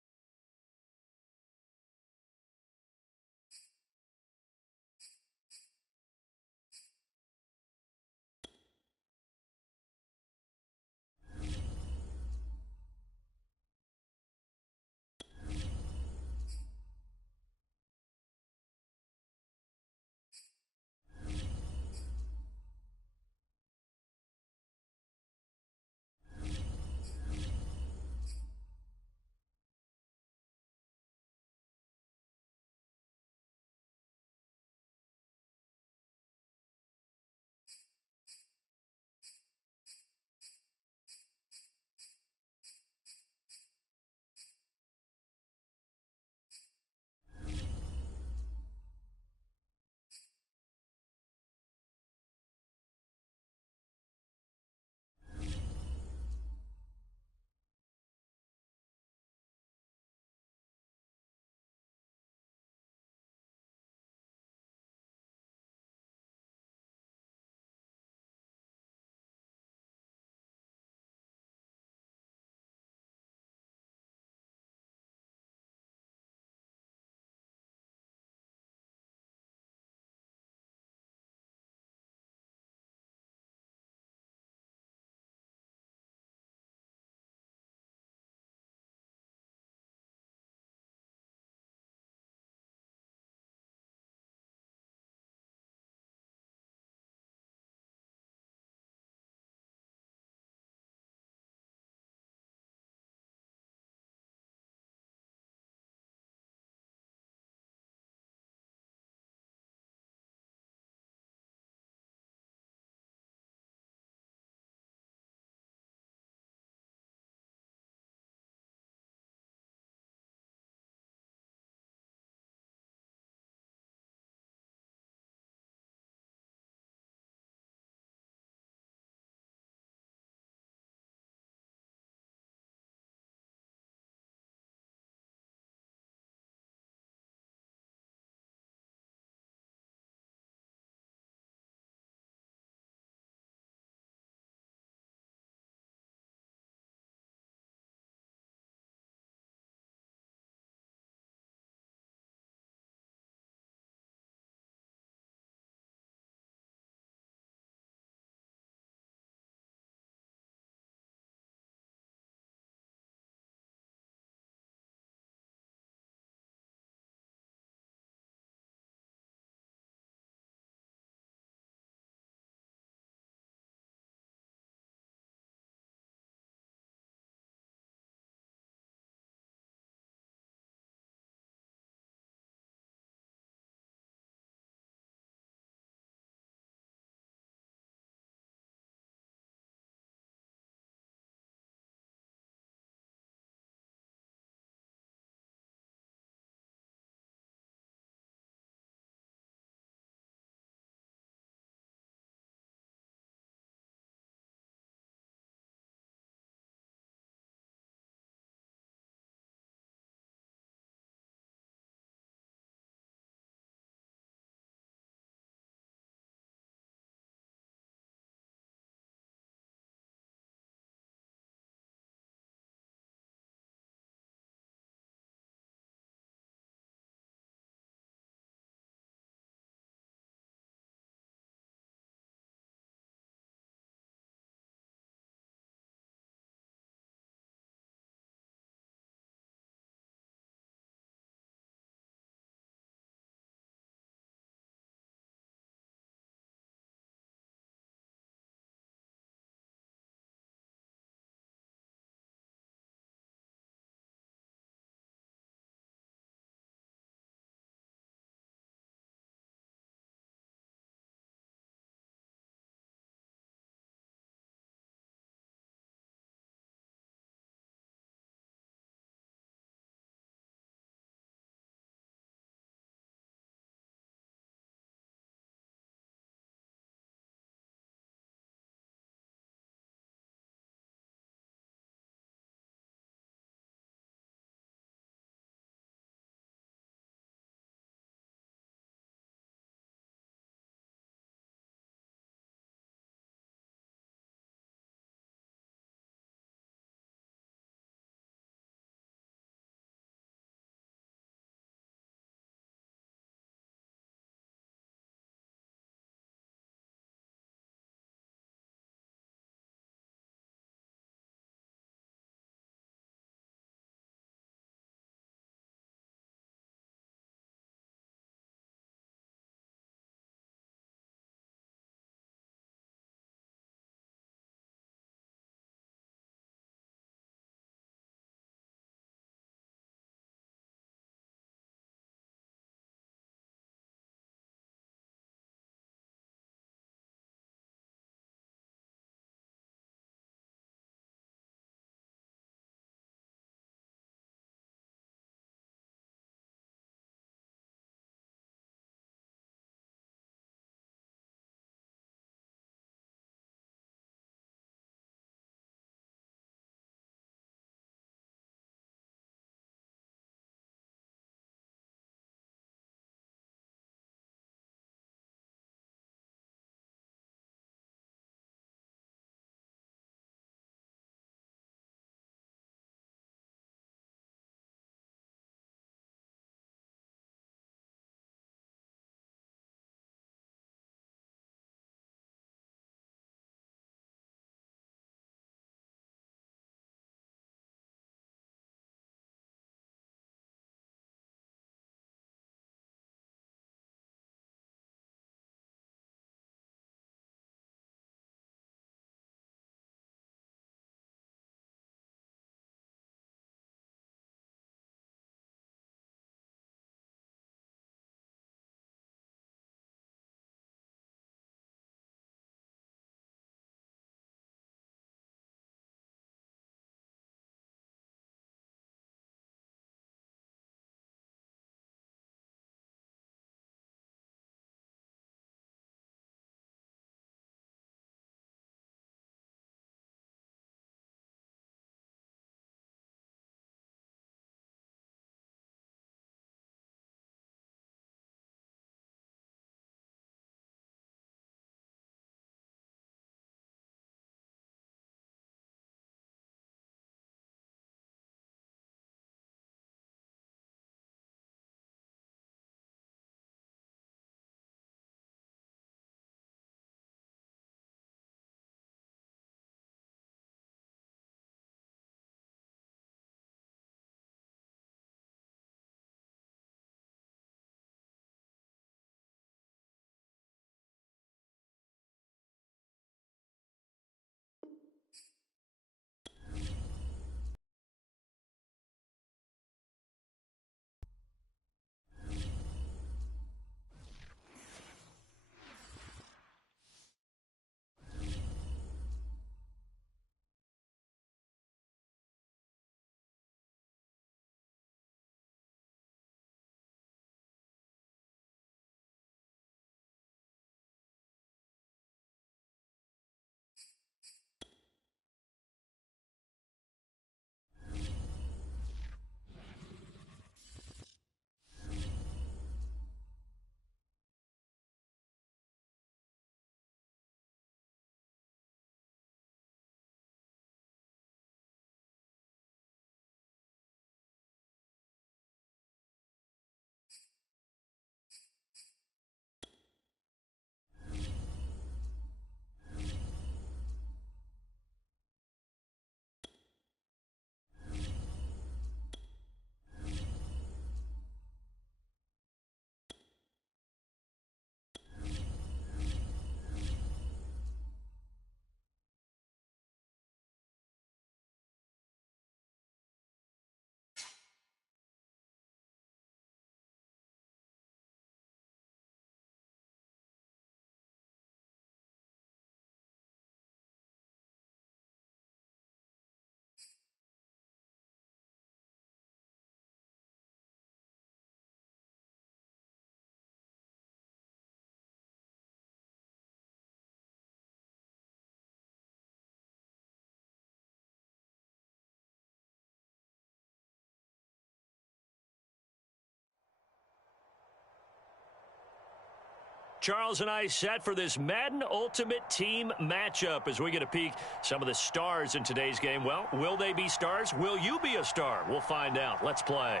Charles and I set for this Madden Ultimate Team matchup as we get a peek some of the stars in today's game. Well, will they be stars? Will you be a star? We'll find out. Let's play.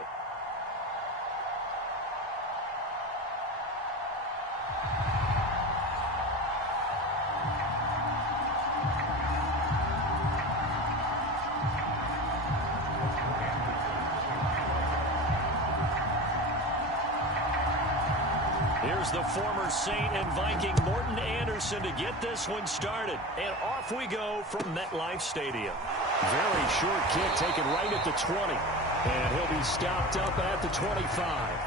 Here's the former Saint and Viking Morton Anderson to get this one started. And off we go from MetLife Stadium. Very short kick taken right at the 20. And he'll be stopped up at the 25.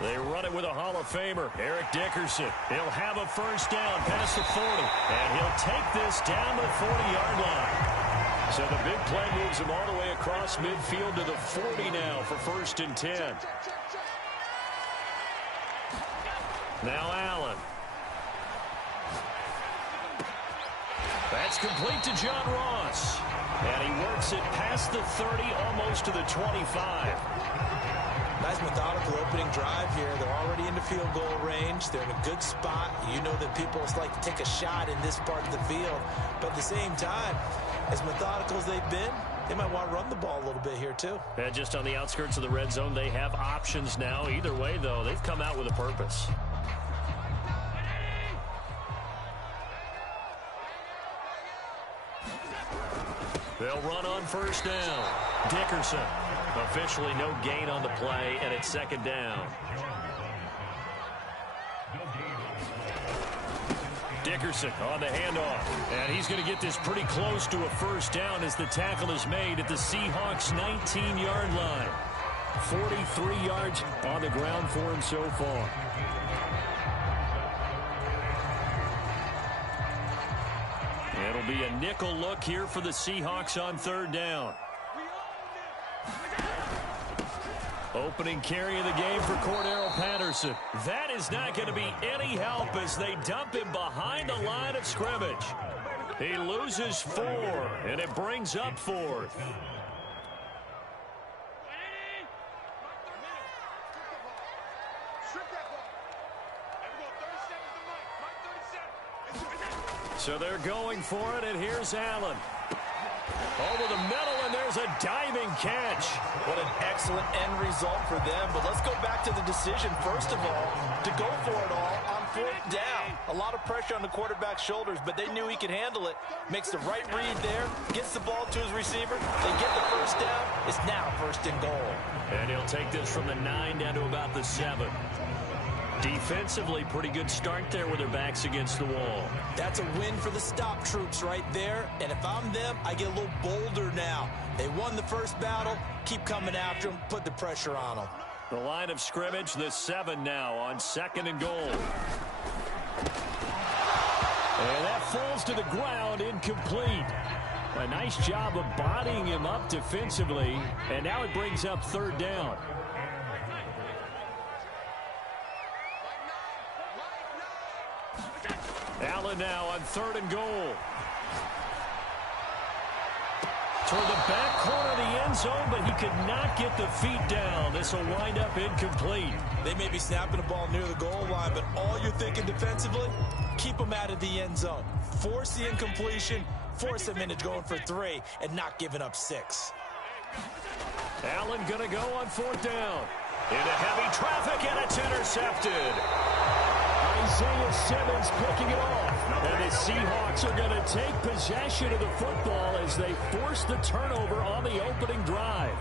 They run it with a Hall of Famer, Eric Dickerson. He'll have a first down past the 40, and he'll take this down to the 40-yard line. So the big play moves him all the way across midfield to the 40 now for 1st and 10. Now Allen. That's complete to John Ross. And he works it past the 30, almost to the 25. Nice methodical opening drive here. They're already in the field goal range. They're in a good spot. You know that people like to take a shot in this part of the field. But at the same time, as methodical as they've been, they might want to run the ball a little bit here too. And just on the outskirts of the red zone, they have options now. Either way, though, they've come out with a purpose. They'll run on first down. Dickerson. Officially no gain on the play, and it's 2nd down. Dickerson on the handoff. And he's going to get this pretty close to a first down as the tackle is made at the Seahawks' 19-yard line. 43 yards on the ground for him so far. It'll be a nickel look here for the Seahawks on 3rd down. Opening carry of the game for Cordero Patterson. That is not going to be any help as they dump him behind the line of scrimmage. He loses 4, and it brings up 4th. So they're going for it, and here's Allen. Over the middle, and there's a diving catch. What an excellent end result for them. But let's go back to the decision, first of all, to go for it all on 4th down. A lot of pressure on the quarterback's shoulders, but they knew he could handle it. Makes the right read there, gets the ball to his receiver. They get the first down. It's now 1st and goal. And he'll take this from the 9 down to about the 7. Defensively, pretty good start there with their backs against the wall. That's a win for the stop troops right there. And if I'm them, I get a little bolder now. They won the first battle. Keep coming after them. Put the pressure on them. The line of scrimmage, the 7 now on 2nd and goal. And that falls to the ground, incomplete. A nice job of bodying him up defensively. And now it brings up 3rd down. Allen now on 3rd and goal. Toward the back corner of the end zone, but he could not get the feet down. This will wind up incomplete. They may be snapping the ball near the goal line, but all you're thinking defensively, keep them out of the end zone. Force the incompletion, force them into going for 3, and not giving up 6. Allen going to go on 4th down. Into heavy traffic, and it's intercepted. Isaiah Simmons picking it off. And the Seahawks are going to take possession of the football as they force the turnover on the opening drive.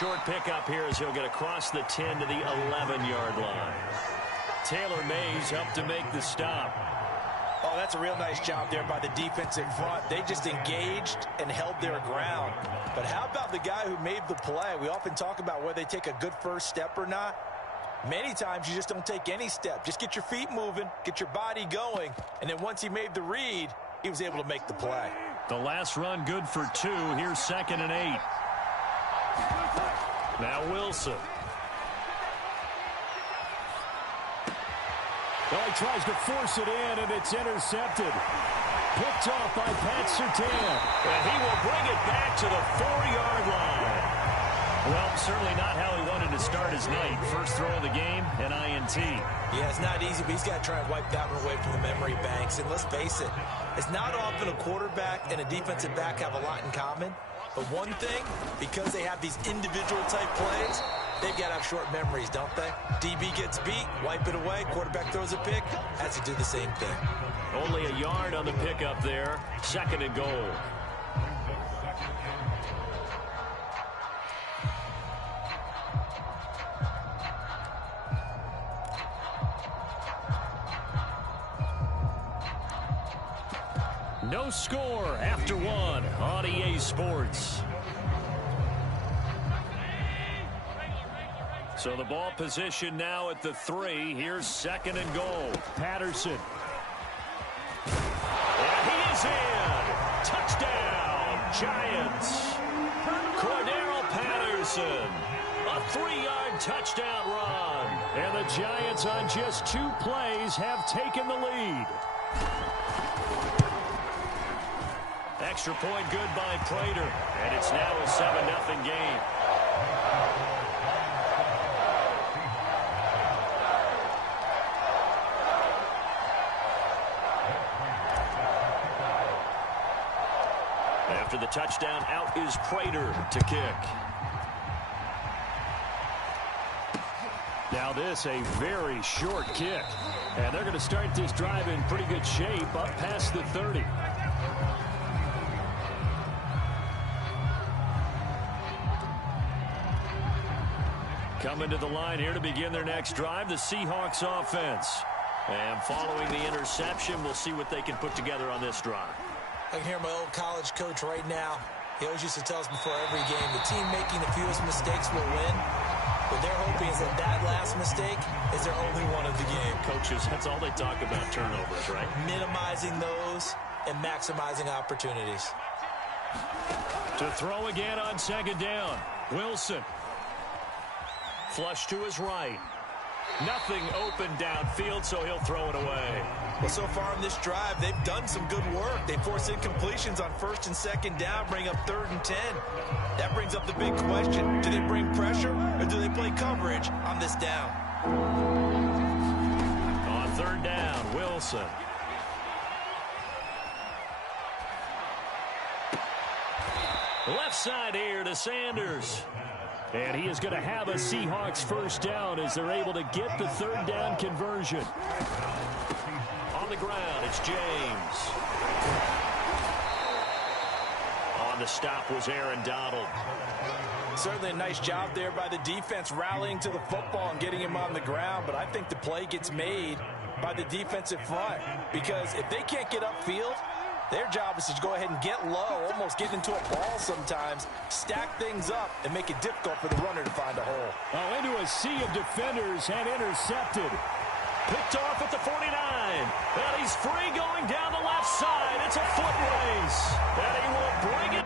Short pickup here as he'll get across the 10 to the 11-yard line. Taylor Mays helped to make the stop. Oh, that's a real nice job there by the defensive front. They just engaged and held their ground. But how about the guy who made the play? We often talk about whether they take a good first step or not. Many times you just don't take any step. Just get your feet moving, get your body going, and then once he made the read, he was able to make the play. The last run good for 2. Here's 2nd and 8. Now Wilson. Well, he tries to force it in, and it's intercepted. Picked off by Pat Surtain. And he will bring it back to the 4-yard line. Well, certainly not how he wanted to start his night. First throw of the game, an INT. Yeah, it's not easy, but he's got to try and wipe that one away from the memory banks. And let's face it, it's not often a quarterback and a defensive back have a lot in common. But one thing, because they have these individual type plays, they've got to have short memories, don't they? DB gets beat, wipe it away, quarterback throws a pick, has to do the same thing. Only a yard on the pickup there. 2nd and goal. No score after 1 on EA Sports. So the ball position now at the 3. Here's 2nd and goal. Patterson. And he is in. Touchdown, Giants. Cordero Patterson. A 3-yard touchdown run. And the Giants on just 2 plays have taken the lead. Extra point good by Prater. And it's now a 7-0 game. After the touchdown, out is Prater to kick. Now this, a very short kick. And they're going to start this drive in pretty good shape up past the 30. Coming to the line here to begin their next drive, the Seahawks offense. And following the interception, we'll see what they can put together on this drive. I can hear my old college coach right now. He always used to tell us before every game, the team making the fewest mistakes will win. What they're hoping is that that last mistake is their only one of the game. Coaches, that's all they talk about, turnovers, right? Minimizing those and maximizing opportunities. To throw again on 2nd down. Wilson. Flush to his right. Nothing open downfield, so he'll throw it away. Well, so far in this drive, they've done some good work. They force incompletions on 1st and 2nd down, bring up 3rd and 10. That brings up the big question. Do they bring pressure, or do they play coverage on this down? On 3rd down, Wilson. Left side here to Sanders. And he is going to have a Seahawks first down as they're able to get the 3rd down conversion. On the ground, it's James. On the stop was Aaron Donald. Certainly a nice job there by the defense rallying to the football and getting him on the ground, but I think the play gets made by the defensive front because if they can't get upfield, their job is to go ahead and get low, almost get into a ball sometimes, stack things up, and make it difficult for the runner to find a hole. Oh, into a sea of defenders and intercepted. Picked off at the 49. And he's free going down the left side. It's a foot race. And he will bring it.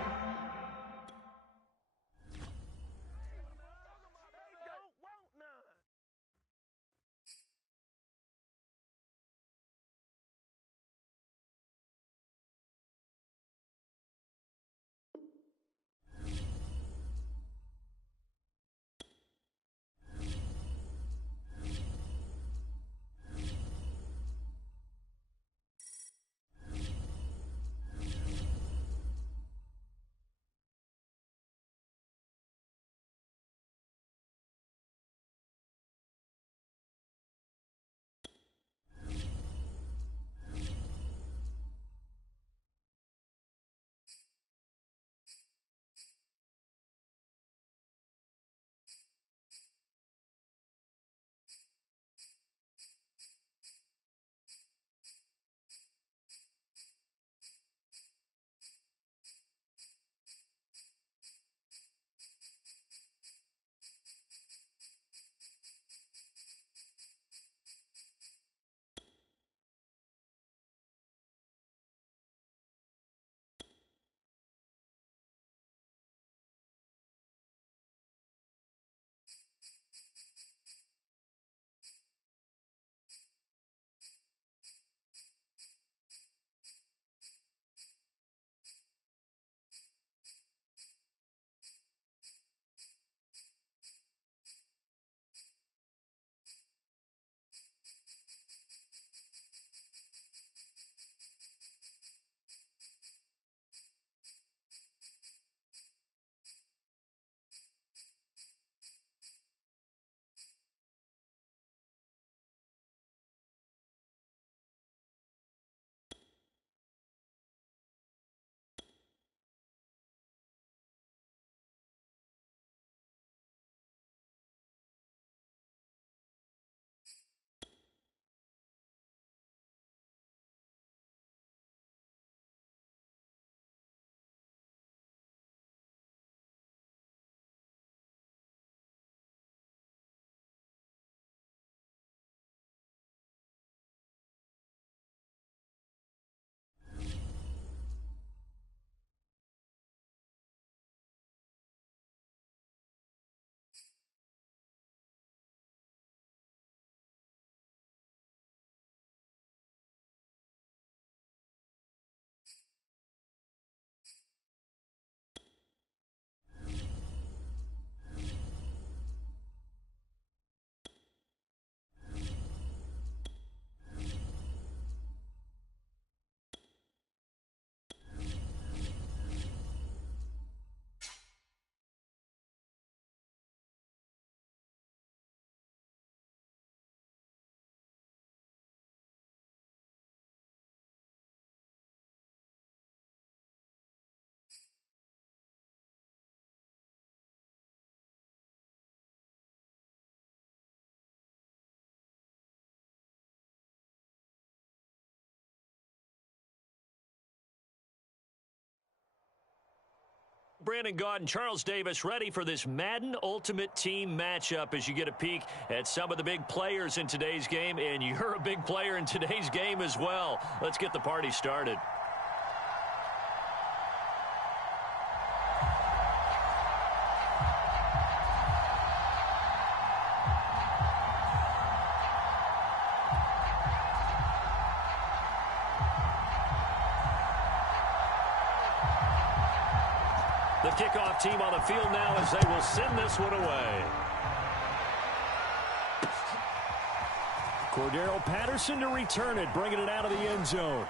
Brandon Gaud and Charles Davis ready for this Madden Ultimate Team matchup as you get a peek at some of the big players in today's game, and you're a big player in today's game as well. Let's get the party started. The kickoff team on the field now as they will send this one away. Cordero Patterson to return it, bringing it out of the end zone.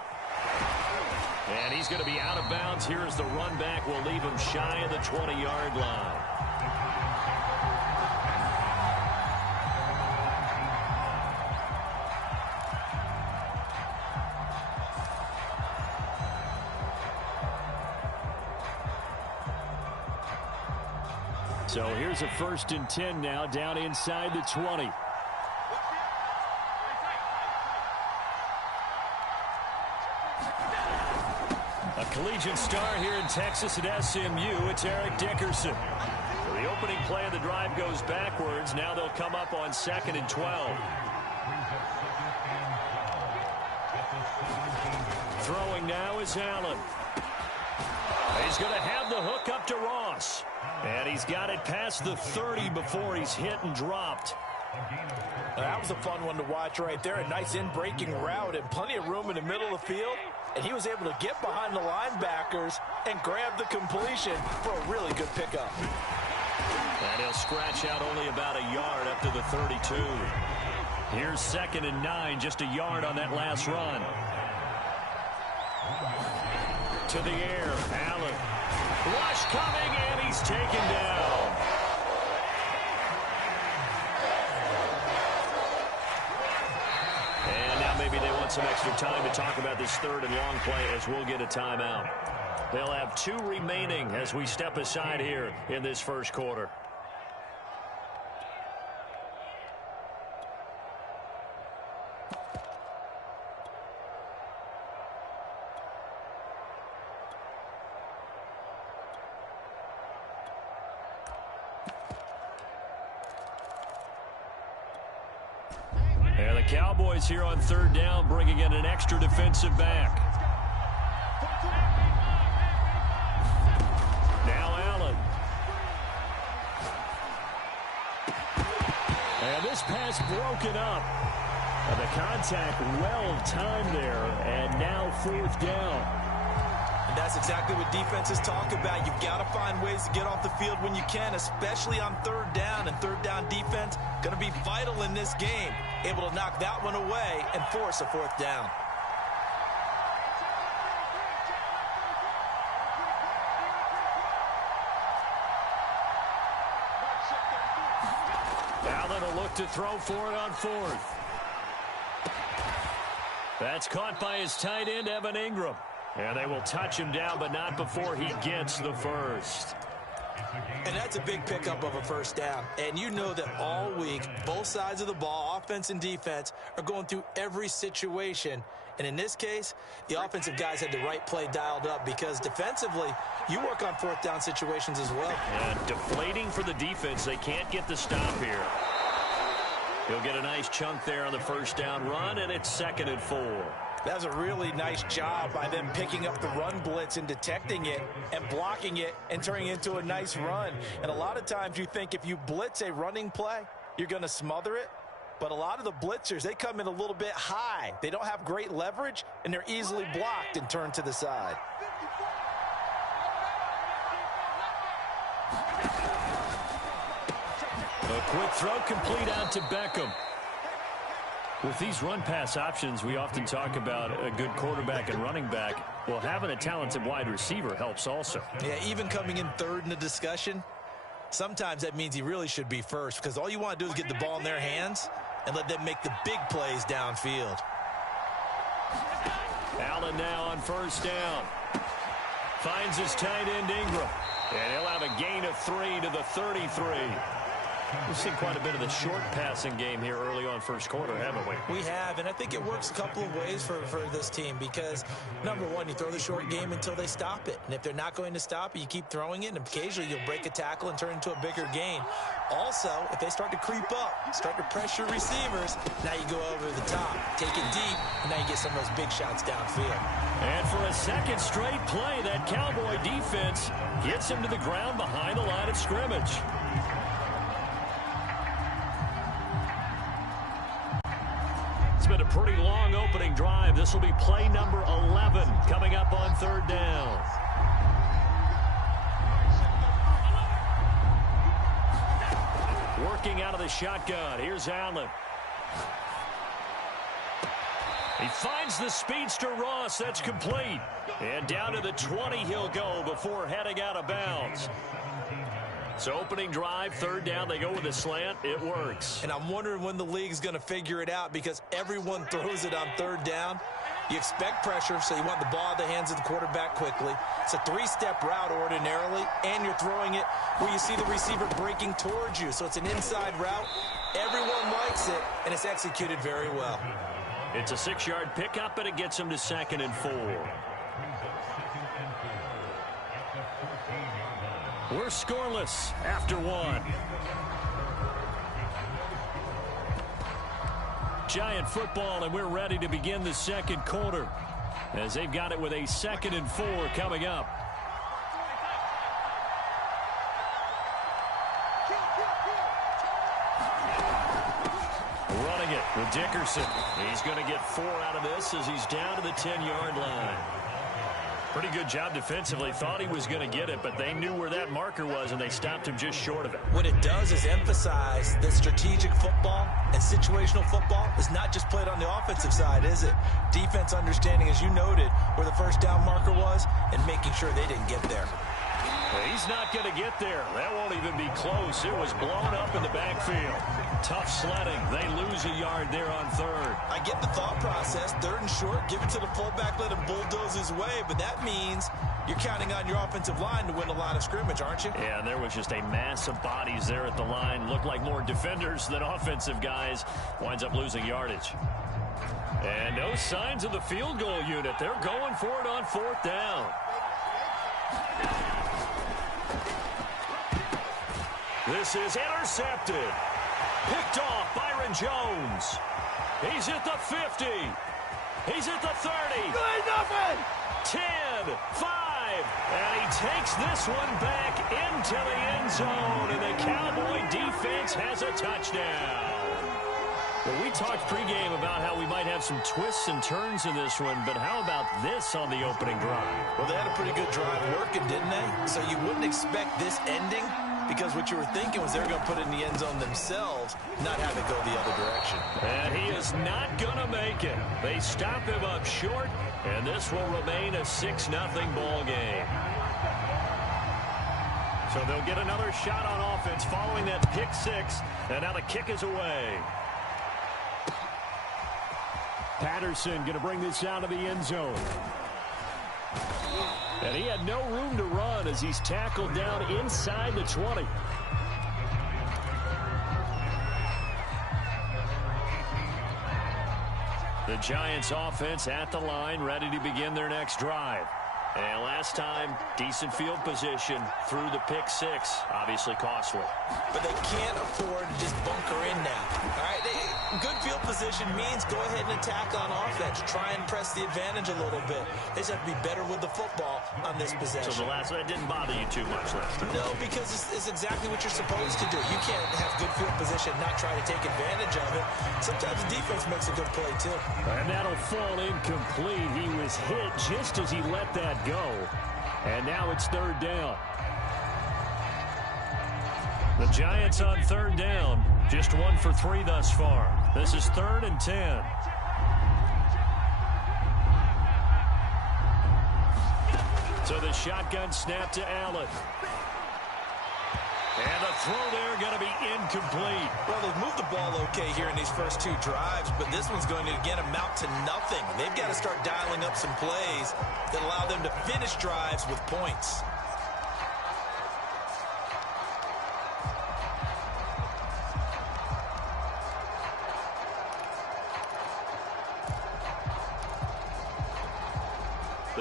And he's going to be out of bounds here as the run back will leave him shy of the 20-yard line. So here's a 1st and 10 now, down inside the 20. A collegiate star here in Texas at SMU, it's Eric Dickerson. The opening play of the drive goes backwards. Now they'll come up on 2nd and 12. Throwing now is Allen. He's going to have the hook up to Ross. And he's got it past the 30 before he's hit and dropped. That was a fun one to watch right there. A nice in-breaking route and plenty of room in the middle of the field. And he was able to get behind the linebackers and grab the completion for a really good pickup. And he'll scratch out only about a yard up to the 32. Here's 2nd and 9, just a yard on that last run. To the air, Allen. Rush coming, and he's taken down. And now maybe they want some extra time to talk about this 3rd and long play as we'll get a timeout. They'll have 2 remaining as we step aside here in this first quarter. And the Cowboys here on 3rd down, bringing in an extra defensive back. Now Allen. And this pass broken up. And the contact well timed there, and now 4th down. And that's exactly what defenses talk about. You've got to find ways to get off the field when you can, especially on 3rd down. And 3rd down defense going to be vital in this game. Able to knock that one away and force a 4th down. Allen will look to throw for it on 4th. That's caught by his tight end, Evan Ingram. And they will touch him down, but not before he gets the 1st. And that's a big pickup of a 1st down. And you know that all week, both sides of the ball, offense and defense, are going through every situation. And in this case, the offensive guys had the right play dialed up because defensively, you work on 4th down situations as well. And deflating for the defense. They can't get the stop here. He'll get a nice chunk there on the 1st down run, and it's 2nd and 4. That was a really nice job by them picking up the run blitz and detecting it and blocking it and turning it into a nice run. And a lot of times you think if you blitz a running play, you're going to smother it. But a lot of the blitzers, they come in a little bit high. They don't have great leverage, and they're easily blocked and turned to the side. A quick throw complete out to Beckham. With these run-pass options, we often talk about a good quarterback and running back. Well, having a talented wide receiver helps also. Yeah, even coming in 3rd in the discussion, sometimes that means he really should be 1st because all you want to do is get the ball in their hands and let them make the big plays downfield. Allen now on 1st down. Finds his tight end Ingram. And he'll have a gain of 3 to the 33. We've seen quite a bit of the short passing game here early on first quarter, haven't we? We have, and I think it works a couple of ways for this team because, number one, you throw the short game until they stop it. And if they're not going to stop it, you keep throwing it, and occasionally you'll break a tackle and turn into a bigger gain. Also, if they start to creep up, start to pressure receivers, now you go over the top, take it deep, and now you get some of those big shots downfield. And for a second straight play, that Cowboy defense gets him to the ground behind the line of scrimmage. It's been a pretty long opening drive. This will be play number 11 coming up on third down. Working out of the shotgun. Here's Allen. He finds the speedster Ross. That's complete. And down to the 20 he'll go before heading out of bounds. So opening drive, third down, they go with a slant. It works. And I'm wondering when the league's going to figure it out because everyone throws it on third down. You expect pressure, so you want the ball in the hands of the quarterback quickly. It's a three-step route ordinarily, and you're throwing it where you see the receiver breaking towards you. So it's an inside route. Everyone likes it, and it's executed very well. It's a 6-yard pickup, and it gets him to 2nd and 4. We're scoreless after 1. Giant football, and we're ready to begin the second quarter as they've got it with a 2nd and 4 coming up. Running it with Dickerson. He's going to get 4 out of this as he's down to the 10-yard line. Pretty good job defensively. Thought he was going to get it, but they knew where that marker was, and they stopped him just short of it. What it does is emphasize that strategic football and situational football is not just played on the offensive side, is it? Defense understanding, as you noted, where the first down marker was and making sure they didn't get there. He's not going to get there. That won't even be close. It was blown up in the backfield. Tough sledding. They lose a yard there on third. I get the thought process. Third and short, give it to the fullback, let him bulldoze his way. But that means you're counting on your offensive line to win a line of scrimmage, aren't you? Yeah, and there was just a mass of bodies there at the line. Looked like more defenders than offensive guys. Winds up losing yardage. And no signs of the field goal unit. They're going for it on 4th down. This is intercepted. Picked off Byron Jones. He's at the 50. He's at the 30. 10, 5. And he takes this one back into the end zone. And the Cowboy defense has a touchdown. Well, we talked pregame about how we might have some twists and turns in this one, but how about this on the opening drive? Well, they had a pretty good drive working, didn't they? So you wouldn't expect this ending because what you were thinking was they were going to put it in the end zone themselves, not have it go the other direction. And he is not going to make it. They stop him up short, and this will remain a 6-0 ball game. So they'll get another shot on offense following that pick 6, and now the kick is away. Patterson going to bring this out of the end zone. And he had no room to run as he's tackled down inside the 20. The Giants offense at the line, ready to begin their next drive. And last time, decent field position through the pick 6. Obviously costly. But they can't afford to just bunker in now. All right, good field position means go ahead and attack on offense. Try and press the advantage a little bit. They just have to be better with the football on this possession. So the last one didn't bother you too much last time? No, because it's exactly what you're supposed to do. You can't have good field position and not try to take advantage of it. Sometimes the defense makes a good play, too. And that'll fall incomplete. He was hit just as he let that go. And now it's third down. The Giants on third down. Just 1 for 3 thus far. This is 3rd and 10. So the shotgun snap to Allen. And the throw there going to be incomplete. Well, they've moved the ball okay here in these first 2 drives, but this one's going to, again, amount to nothing. They've got to start dialing up some plays that allow them to finish drives with points.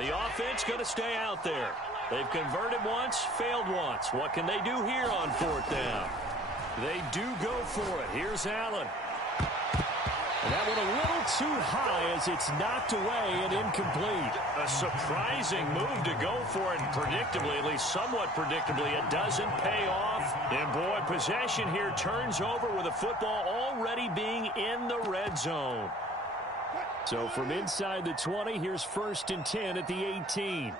The offense going to stay out there. They've converted once, failed once. What can they do here on fourth down? They do go for it. Here's Allen. And that one a little too high as it's knocked away and incomplete. A surprising move to go for it, and predictably, at least somewhat predictably, it doesn't pay off. And boy, possession here turns over with the football already being in the red zone. So from inside the 20, here's 1st and 10 at the 18.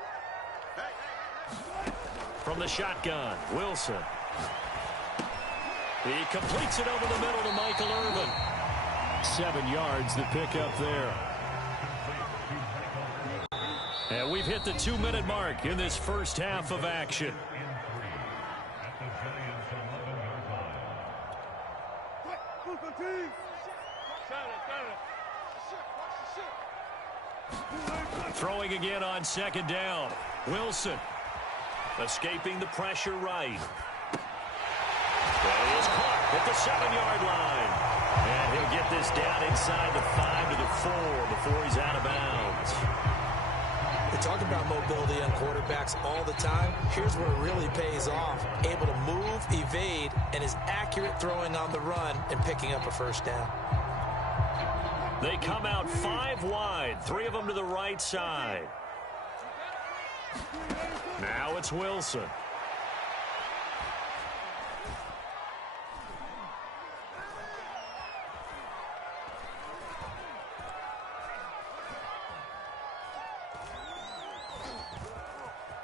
From the shotgun, Wilson. He completes it over the middle to Michael Irvin. 7 yards the pickup there. And we've hit the 2-minute mark in this first half of action. Throwing again on 2nd down. Wilson escaping the pressure right. That is caught at the 7-yard line. And he'll get this down inside the 5 to the 4 before he's out of bounds. We talk about mobility on quarterbacks all the time. Here's where it really pays off. Able to move, evade, and is accurate throwing on the run and picking up a first down. They come out 5 wide, 3 of them to the right side. Now it's Wilson.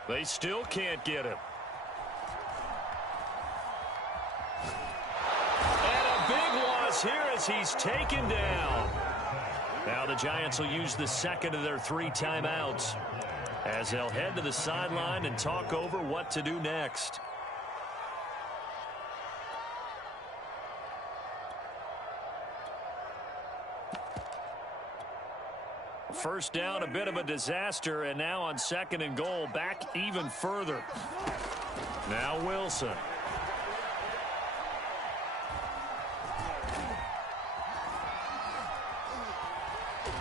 They still can't get him. And a big loss here as he's taken down. Now the Giants will use the second of their 3 timeouts as they'll head to the sideline and talk over what to do next. First down, a bit of a disaster, and now on 2nd and goal, back even further. Now Wilson.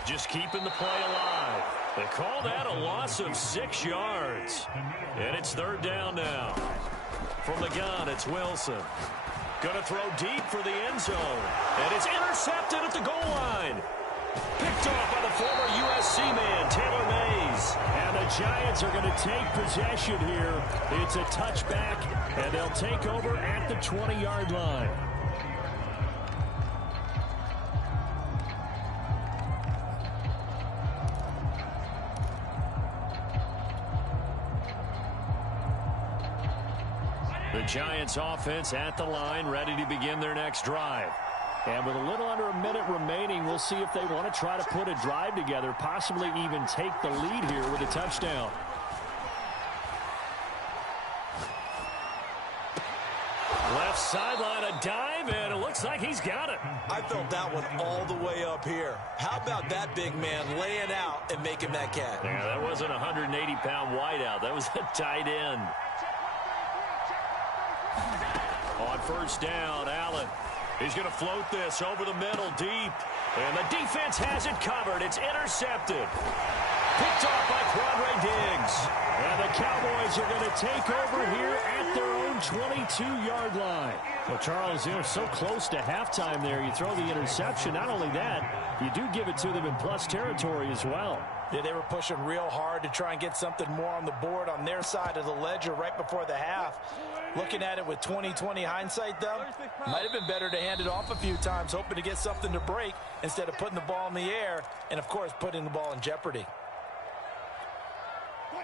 Just keeping the play alive. They call that a loss of 6 yards. And it's 3rd down now. From the gun, it's Wilson. Going to throw deep for the end zone. And it's intercepted at the goal line. Picked off by the former USC man, Taylor Mays. And the Giants are going to take possession here. It's a touchback, and they'll take over at the 20-yard line. The Giants offense at the line, ready to begin their next drive. And with a little under a minute remaining, we'll see if they want to try to put a drive together, possibly even take the lead here with a touchdown. Left sideline, a dive, and it looks like he's got it. I felt that one all the way up here. How about that big man laying out and making that catch? Yeah, that wasn't a 180-pound wideout. That was a tight end. On 1st down, Allen. He's going to float this over the middle deep. And the defense has it covered. It's intercepted. Picked off by Quadre Diggs. And the Cowboys are going to take over here at their own 22-yard line. Well, Charles, they're so close to halftime there. You throw the interception. Not only that, you do give it to them in plus territory as well. Yeah, they were pushing real hard to try and get something more on the board on their side of the ledger right before the half. Looking at it with 20/20 hindsight, though, might have been better to hand it off a few times, hoping to get something to break instead of putting the ball in the air and, of course, putting the ball in jeopardy.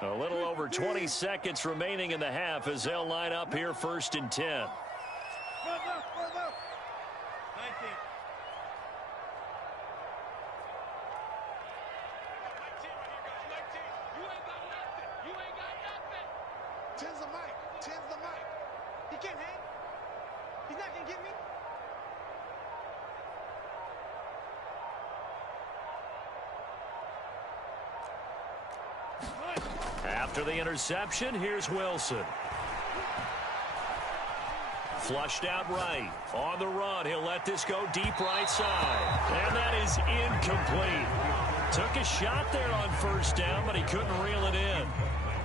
A little over 20 seconds remaining in the half as they'll line up here 1st and 10. After the interception, here's Wilson. Flushed out right. On the run, he'll let this go deep right side. And that is incomplete. Took a shot there on first down, but he couldn't reel it in.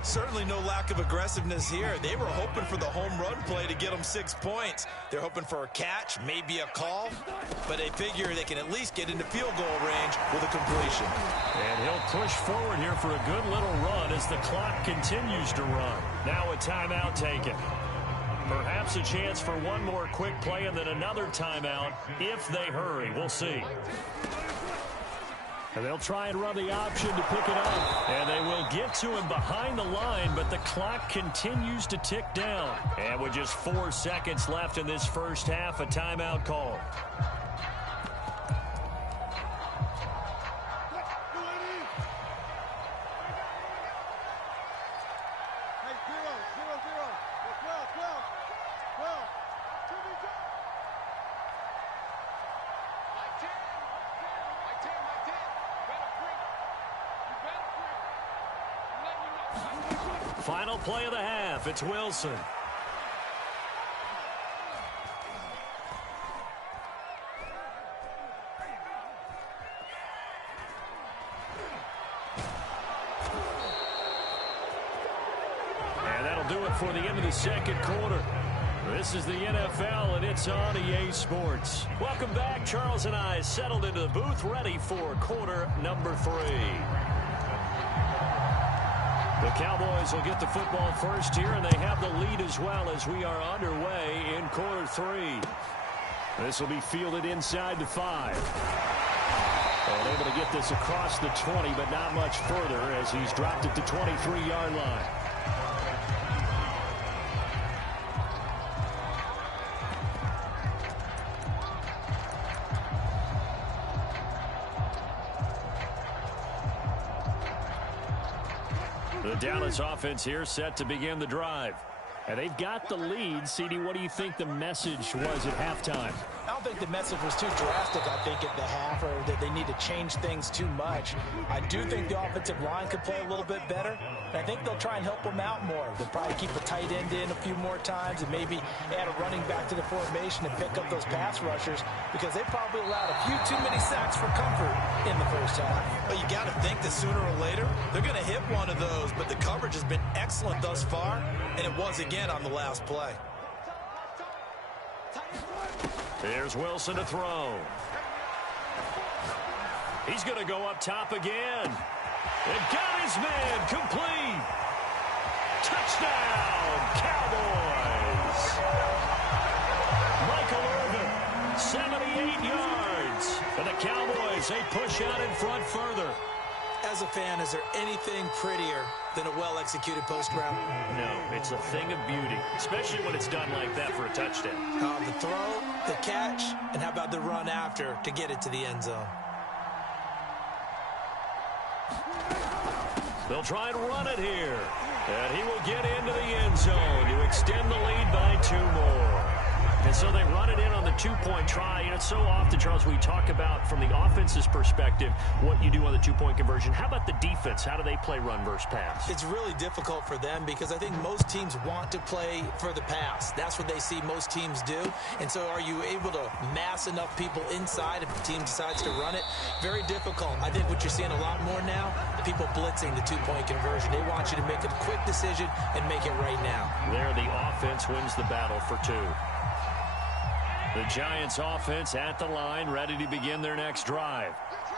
Certainly no lack of aggressiveness here. They were hoping for the home run play to get them 6 points. They're hoping for a catch, maybe a call, but they figure they can at least get into field goal range with a completion. And he'll push forward here for a good little run as the clock continues to run. Now a timeout taken. Perhaps a chance for one more quick play and then another timeout if they hurry. We'll see. And they'll try and run the option to pick it up. And they will get to him behind the line, but the clock continues to tick down. And with just 4 seconds left in this first half, a timeout call. Final play of the half. It's Wilson. And that'll do it for the end of the second quarter. This is the NFL, and it's on EA Sports. Welcome back. Charles and I settled into the booth, ready for quarter number 3. The Cowboys will get the football first here, and they have the lead as well as we are underway in quarter 3. This will be fielded inside the 5. And able to get this across the 20, but not much further as he's dropped it to 23-yard line. The Dallas offense here set to begin the drive. And they've got the lead. CD, what do you think the message was at halftime? I don't think the message was too drastic, I think, at the half, or that they need to change things too much. I do think the offensive line could play a little bit better, and I think they'll try and help them out more. They'll probably keep a tight end in a few more times and maybe add a running back to the formation and pick up those pass rushers, because they probably allowed a few too many sacks for comfort in the first half. But you got to think that sooner or later, they're going to hit one of those, but the coverage has been excellent thus far, and it was again on the last play. Here's Wilson to throw. He's going to go up top again. And got his man complete. Touchdown, Cowboys. Michael Irvin, 78 yards. And the Cowboys, they push out in front further. As a fan, is there anything prettier than a well-executed post route? No, it's a thing of beauty, especially when it's done like that for a touchdown. The throw, the catch, and how about the run after to get it to the end zone? They'll try and run it here. And he will get into the end zone to extend the lead by 2 more. And so they run it in on the 2-point try. You know, it's so often, Charles, we talk about from the offense's perspective what you do on the 2-point conversion. How about the defense? How do they play run versus pass? It's really difficult for them because I think most teams want to play for the pass. That's what they see most teams do. And so are you able to mass enough people inside if the team decides to run it? Very difficult. I think what you're seeing a lot more now, people blitzing the 2-point conversion. They want you to make a quick decision and make it right now. There, the offense wins the battle for 2. The Giants offense at the line, ready to begin their next drive.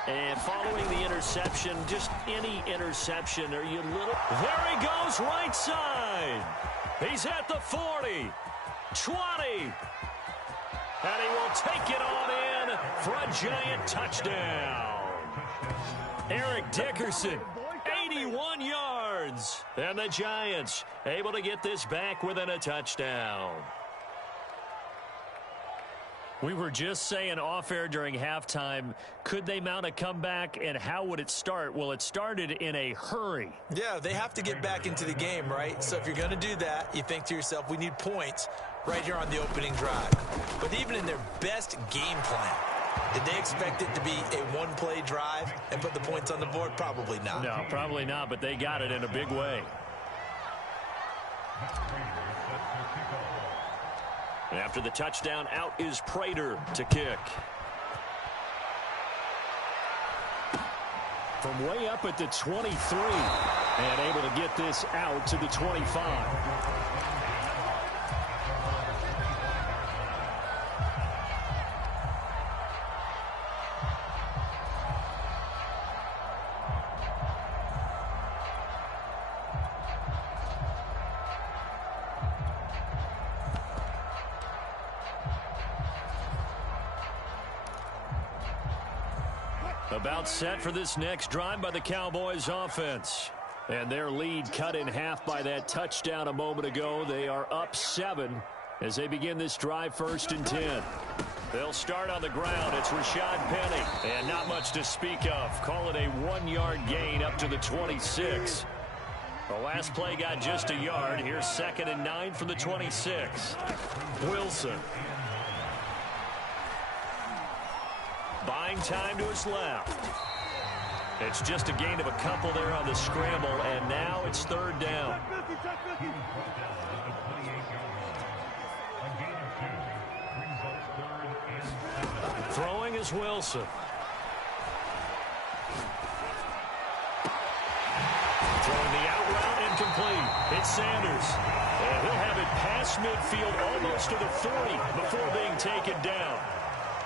And following the interception, just any interception, are you little... There he goes, right side. He's at the 40, 20. And he will take it on in for a Giant touchdown. Eric Dickerson, 81 yards. And the Giants able to get this back within a touchdown. We were just saying off-air during halftime, could they mount a comeback, and how would it start? Well, it started in a hurry. Yeah, they have to get back into the game, right? So if you're going to do that, you think to yourself, we need points right here on the opening drive. But even in their best game plan, did they expect it to be a one-play drive and put the points on the board? Probably not. No, probably not, but they got it in a big way. After the touchdown, out is Prater to kick. from way up at the 23 and able to get this out to the 25. About set for this next drive by the Cowboys offense. And their lead cut in half by that touchdown a moment ago. They are up 7 as they begin this drive 1st and 10. They'll start on the ground. It's Rashad Penny. And not much to speak of. Call it a 1-yard gain up to the 26. The last play got just a yard. Here's 2nd and 9 from the 26. Wilson. Buying time to his left. It's just a gain of a couple there on the scramble, and now it's 3rd down. Throwing is Wilson. Throwing the out route incomplete. It's Sanders. And he'll have it past midfield almost to the 40 before being taken down.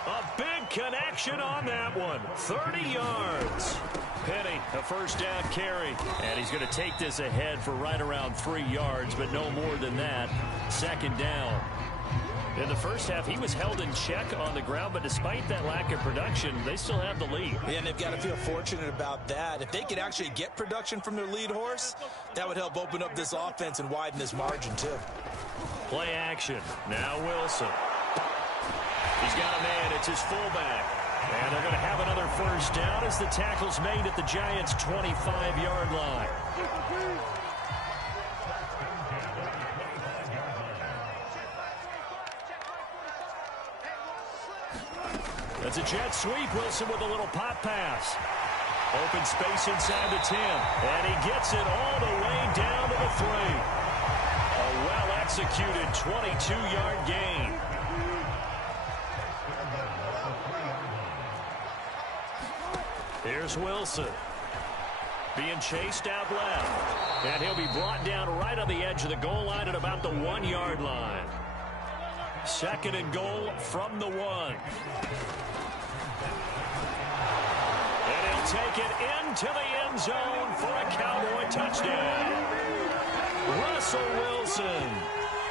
A big connection on that one. 30 yards. Penny, a 1st down carry. And he's going to take this ahead for right around 3 yards, but no more than that. 2nd down. In the first half, he was held in check on the ground, but despite that lack of production, they still have the lead. Yeah, and they've got to feel fortunate about that. If they could actually get production from their lead horse, that would help open up this offense and widen this margin, too. Play action. Now Wilson. He's got a man. It's his fullback. And they're going to have another 1st down as the tackle's made at the Giants' 25-yard line. That's a jet sweep. Wilson with a little pop pass. Open space inside the 10. And he gets it all the way down to the 3. A well-executed 22-yard gain. Here's Wilson. Being chased out left. And he'll be brought down right on the edge of the goal line at about the 1-yard line. 2nd and goal from the 1. And he'll take it into the end zone for a Cowboy touchdown. Russell Wilson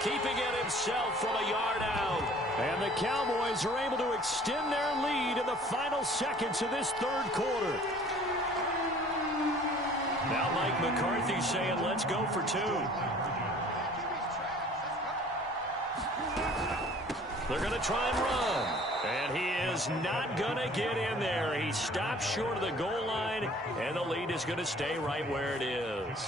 keeping it himself from a yard out. And the Cowboys are able to extend their lead in the final seconds of this 3rd quarter. Now Mike McCarthy saying, let's go for 2. They're going to try and run. And he is not going to get in there. He stops short of the goal line, and the lead is going to stay right where it is.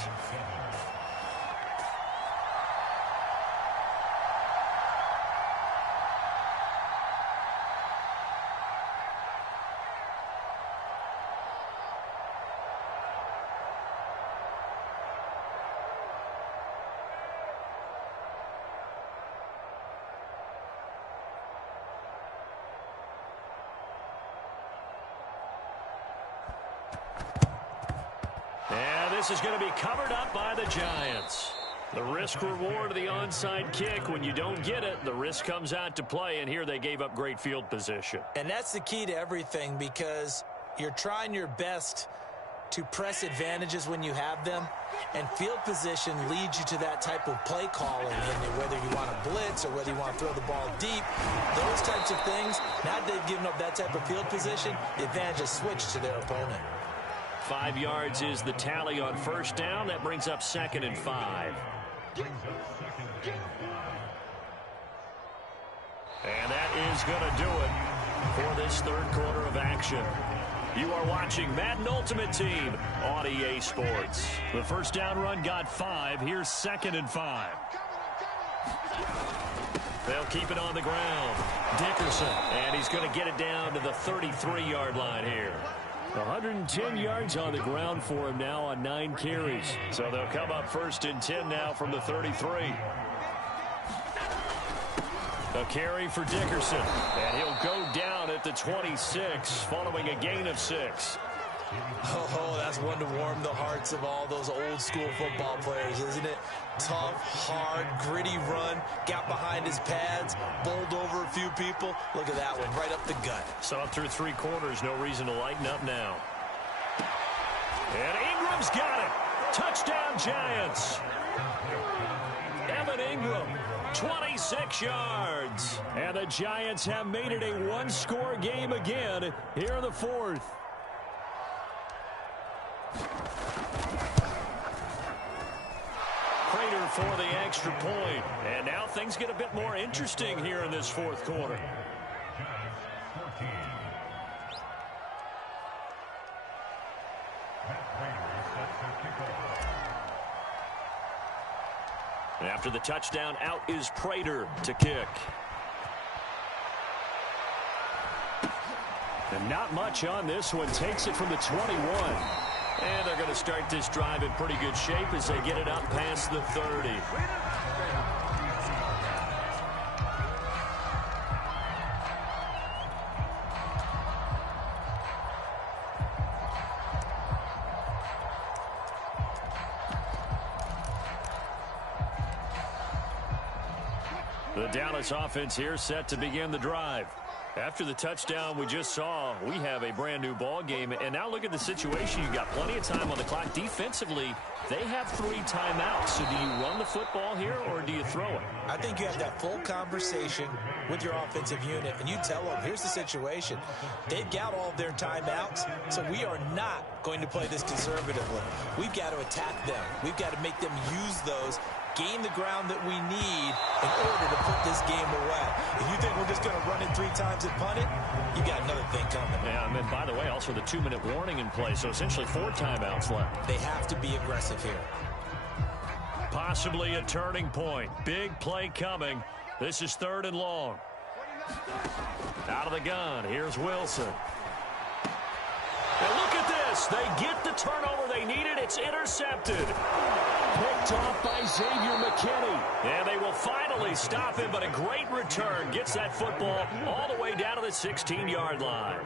This is going to be covered up by the Giants. The risk-reward of the onside kick. When you don't get it, the risk comes out to play, and here they gave up great field position. And that's the key to everything, because you're trying your best to press advantages when you have them, and field position leads you to that type of play calling, and whether you want to blitz or whether you want to throw the ball deep, those types of things. Now that they've given up that type of field position, the advantage is switched to their opponent. 5 yards is the tally on 1st down. That brings up 2nd and 5. And that is going to do it for this 3rd quarter of action. You are watching Madden Ultimate Team on EA Sports. The 1st down run got 5. Here's 2nd and 5. They'll keep it on the ground. Dickerson, and he's going to get it down to the 33-yard line here. 110 yards on the ground for him now on 9 carries. So they'll come up 1st and 10 now from the 33. A carry for Dickerson, and he'll go down at the 26 following a gain of 6. Oh, that's one to warm the hearts of all those old school football players, isn't it? Tough, hard, gritty run, got behind his pads, bowled over a few people. Look at that one, right up the gut. Saw it through 3 quarters, no reason to lighten up now. And Ingram's got it. Touchdown, Giants. Evan Ingram, 26 yards. And the Giants have made it a one-score game again here in the 4th. Prater for the extra point. And now things get a bit more interesting here in this 4th quarter. After the touchdown, out is Prater to kick. And not much on this one. Takes it from the 21. And they're going to start this drive in pretty good shape as they get it up past the 30. The Dallas offense here set to begin the drive. After the touchdown we just saw, we have a brand new ball game. And now look at the situation. You've got plenty of time on the clock. Defensively, they have 3 timeouts. So do you run the football here or do you throw it? I think you have that full conversation with your offensive unit, and you tell them, here's the situation. They've got all of their timeouts, so we are not going to play this conservatively. We've got to attack them. We've got to make them use those, gain the ground that we need in order to put this game away. If you think we're just going to run it 3 times and punt it, you got another thing coming. Yeah, and then, by the way, also the 2-minute warning in play, so essentially 4 timeouts left. They have to be aggressive here. Possibly a turning point. Big play coming. This is 3rd and long. Out of the gun. Here's Wilson. And look at this. They get the turnover they needed. It's intercepted. Picked off by Xavier McKinney. And they will finally stop him, but a great return. Gets that football all the way down to the 16-yard line.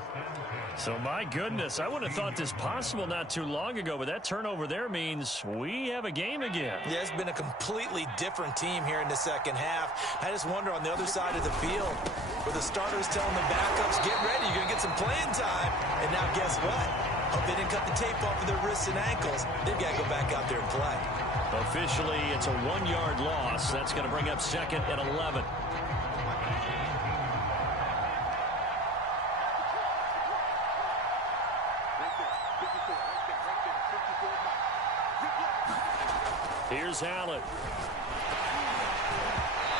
So, my goodness, I wouldn't have thought this possible not too long ago, but that turnover there means we have a game again. Yeah, it's been a completely different team here in the second half. I just wonder on the other side of the field, where the starters telling the backups, get ready, you're going to get some playing time. And now guess what? Hope they didn't cut the tape off of their wrists and ankles. They've got to go back out there and play. Officially, it's a 1-yard loss. That's going to bring up 2nd and 11. Here's Allen.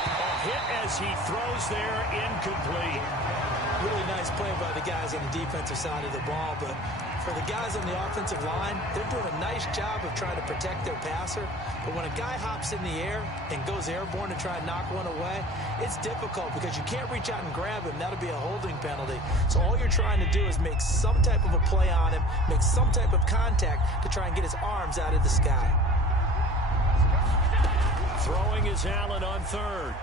A hit as he throws there, incomplete. Really nice play by the guys on the defensive side of the ball, but for the guys on the offensive line, they're doing a nice job of trying to protect their passer. But when a guy hops in the air and goes airborne to try and knock one away, it's difficult because you can't reach out and grab him. That'll be a holding penalty. So all you're trying to do is make some type of a play on him, make some type of contact to try and get his arms out of the sky. Throwing is Allen on 3rd.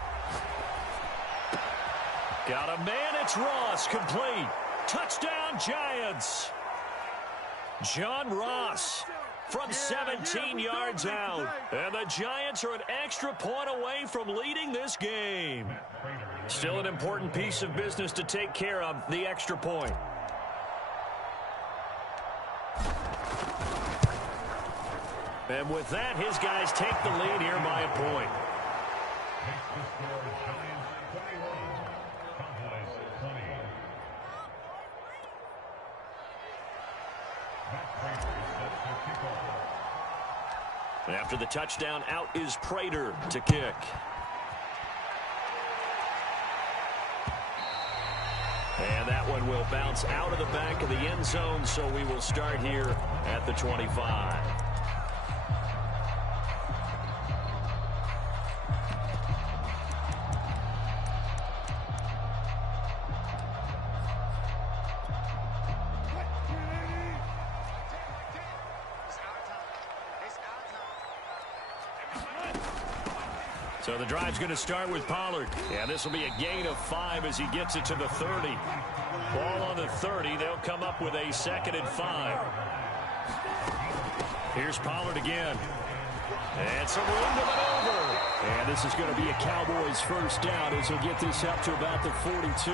Got a man, it's Ross, complete. Touchdown, Giants. John Ross from 17 yards out. And the Giants are an extra point away from leading this game. Still an important piece of business to take care of, the extra point. And with that, his guys take the lead here by a point. And after the touchdown, out is Prater to kick. And that one will bounce out of the back of the end zone, so we will start here at the 25. So the drive's going to start with Pollard. Yeah, this will be a gain of 5 as he gets it to the 30. Ball on the 30. They'll come up with a 2nd and 5. Here's Pollard again. And some room to maneuver. And this is going to be a Cowboys first down as he'll get this up to about the 42.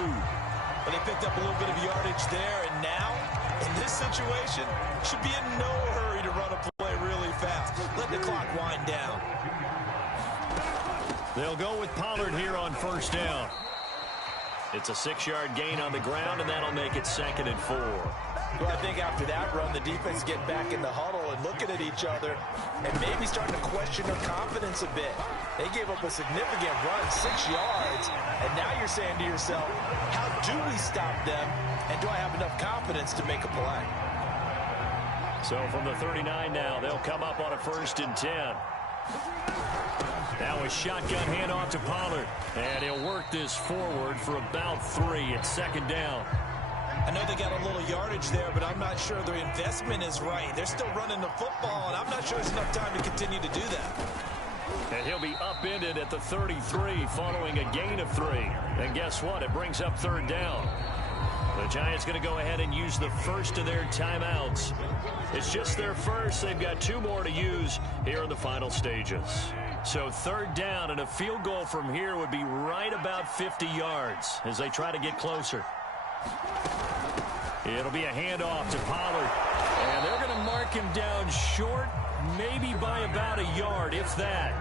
But they picked up a little bit of yardage there, and now, in this situation, should be in no hurry to run a play really fast. Let the clock wind down. They'll go with Pollard here on first down. It's a 6-yard gain on the ground, and that'll make it 2nd and 4. Well, I think after that run, the defense get back in the huddle and looking at each other and maybe starting to question their confidence a bit. They gave up a significant run, 6 yards, and now you're saying to yourself, how do we stop them, and do I have enough confidence to make a play? So from the 39 now, they'll come up on a 1st and 10. Now a shotgun handoff to Pollard, and he'll work this forward for about 3. It's 2nd down. I know they got a little yardage there, but I'm not sure their investment is right. They're still running the football, and I'm not sure there's enough time to continue to do that. And he'll be upended at the 33 following a gain of 3. And guess what? It brings up 3rd down. The Giants going to go ahead and use the first of their timeouts. It's just their first. They've got 2 more to use here in the final stages. So 3rd down, and a field goal from here would be right about 50 yards as they try to get closer. It'll be a handoff to Pollard. And they're going to mark him down short, maybe by about a yard, if that.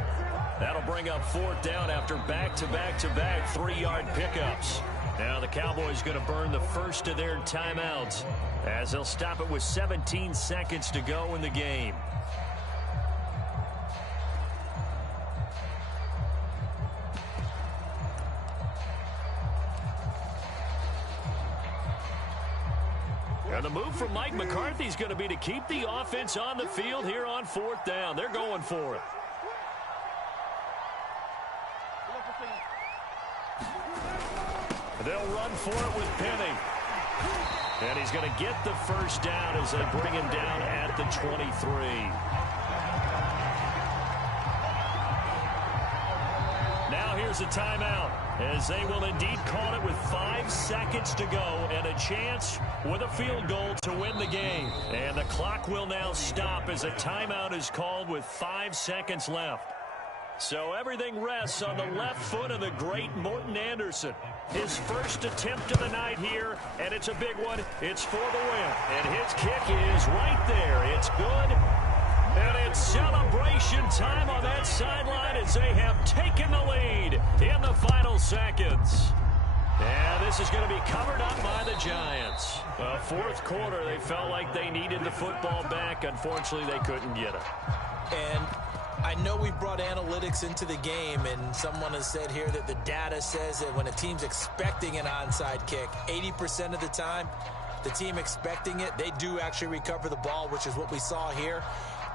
That'll bring up 4th down after back-to-back-to-back 3-yard pickups. Now the Cowboys going to burn the first of their timeouts as they'll stop it with 17 seconds to go in the game. And the move from Mike McCarthy is going to be to keep the offense on the field here on 4th down. They're going for it. They'll run for it with Penny. And he's going to get the first down as they bring him down at the 23. Now here's a timeout, as they will indeed call it with 5 seconds to go and a chance with a field goal to win the game. And the clock will now stop as a timeout is called with 5 seconds left. So everything rests on the left foot of the great Morton Anderson. His first attempt of the night here, and it's a big one. It's for the win. And his kick is right there. It's good. And it's celebration time on that sideline as they have taken the lead in the final seconds. And this is going to be covered up by the Giants. Well, 4th quarter, they felt like they needed the football back. Unfortunately, they couldn't get it. And I know we brought analytics into the game, and someone has said here that the data says that when a team's expecting an onside kick, 80% of the time, the team expecting it, they do actually recover the ball, which is what we saw here.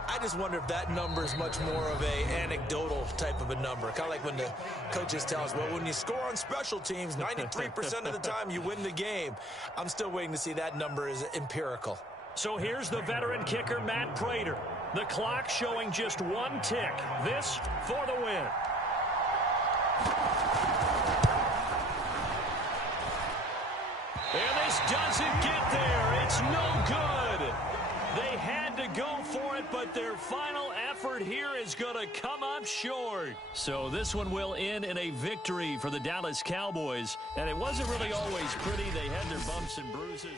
I just wonder if that number is much more of a anecdotal type of a number. Kind of like when the coaches tell us, well, when you score on special teams, 93% of the time you win the game. I'm still waiting to see that number is empirical. So here's the veteran kicker, Matt Prater. The clock showing just 1 tick. This for the win. And this doesn't get there. It's no good. They had to go for it, but their final effort here is going to come up short. So this one will end in a victory for the Dallas Cowboys. And it wasn't really always pretty. They had their bumps and bruises.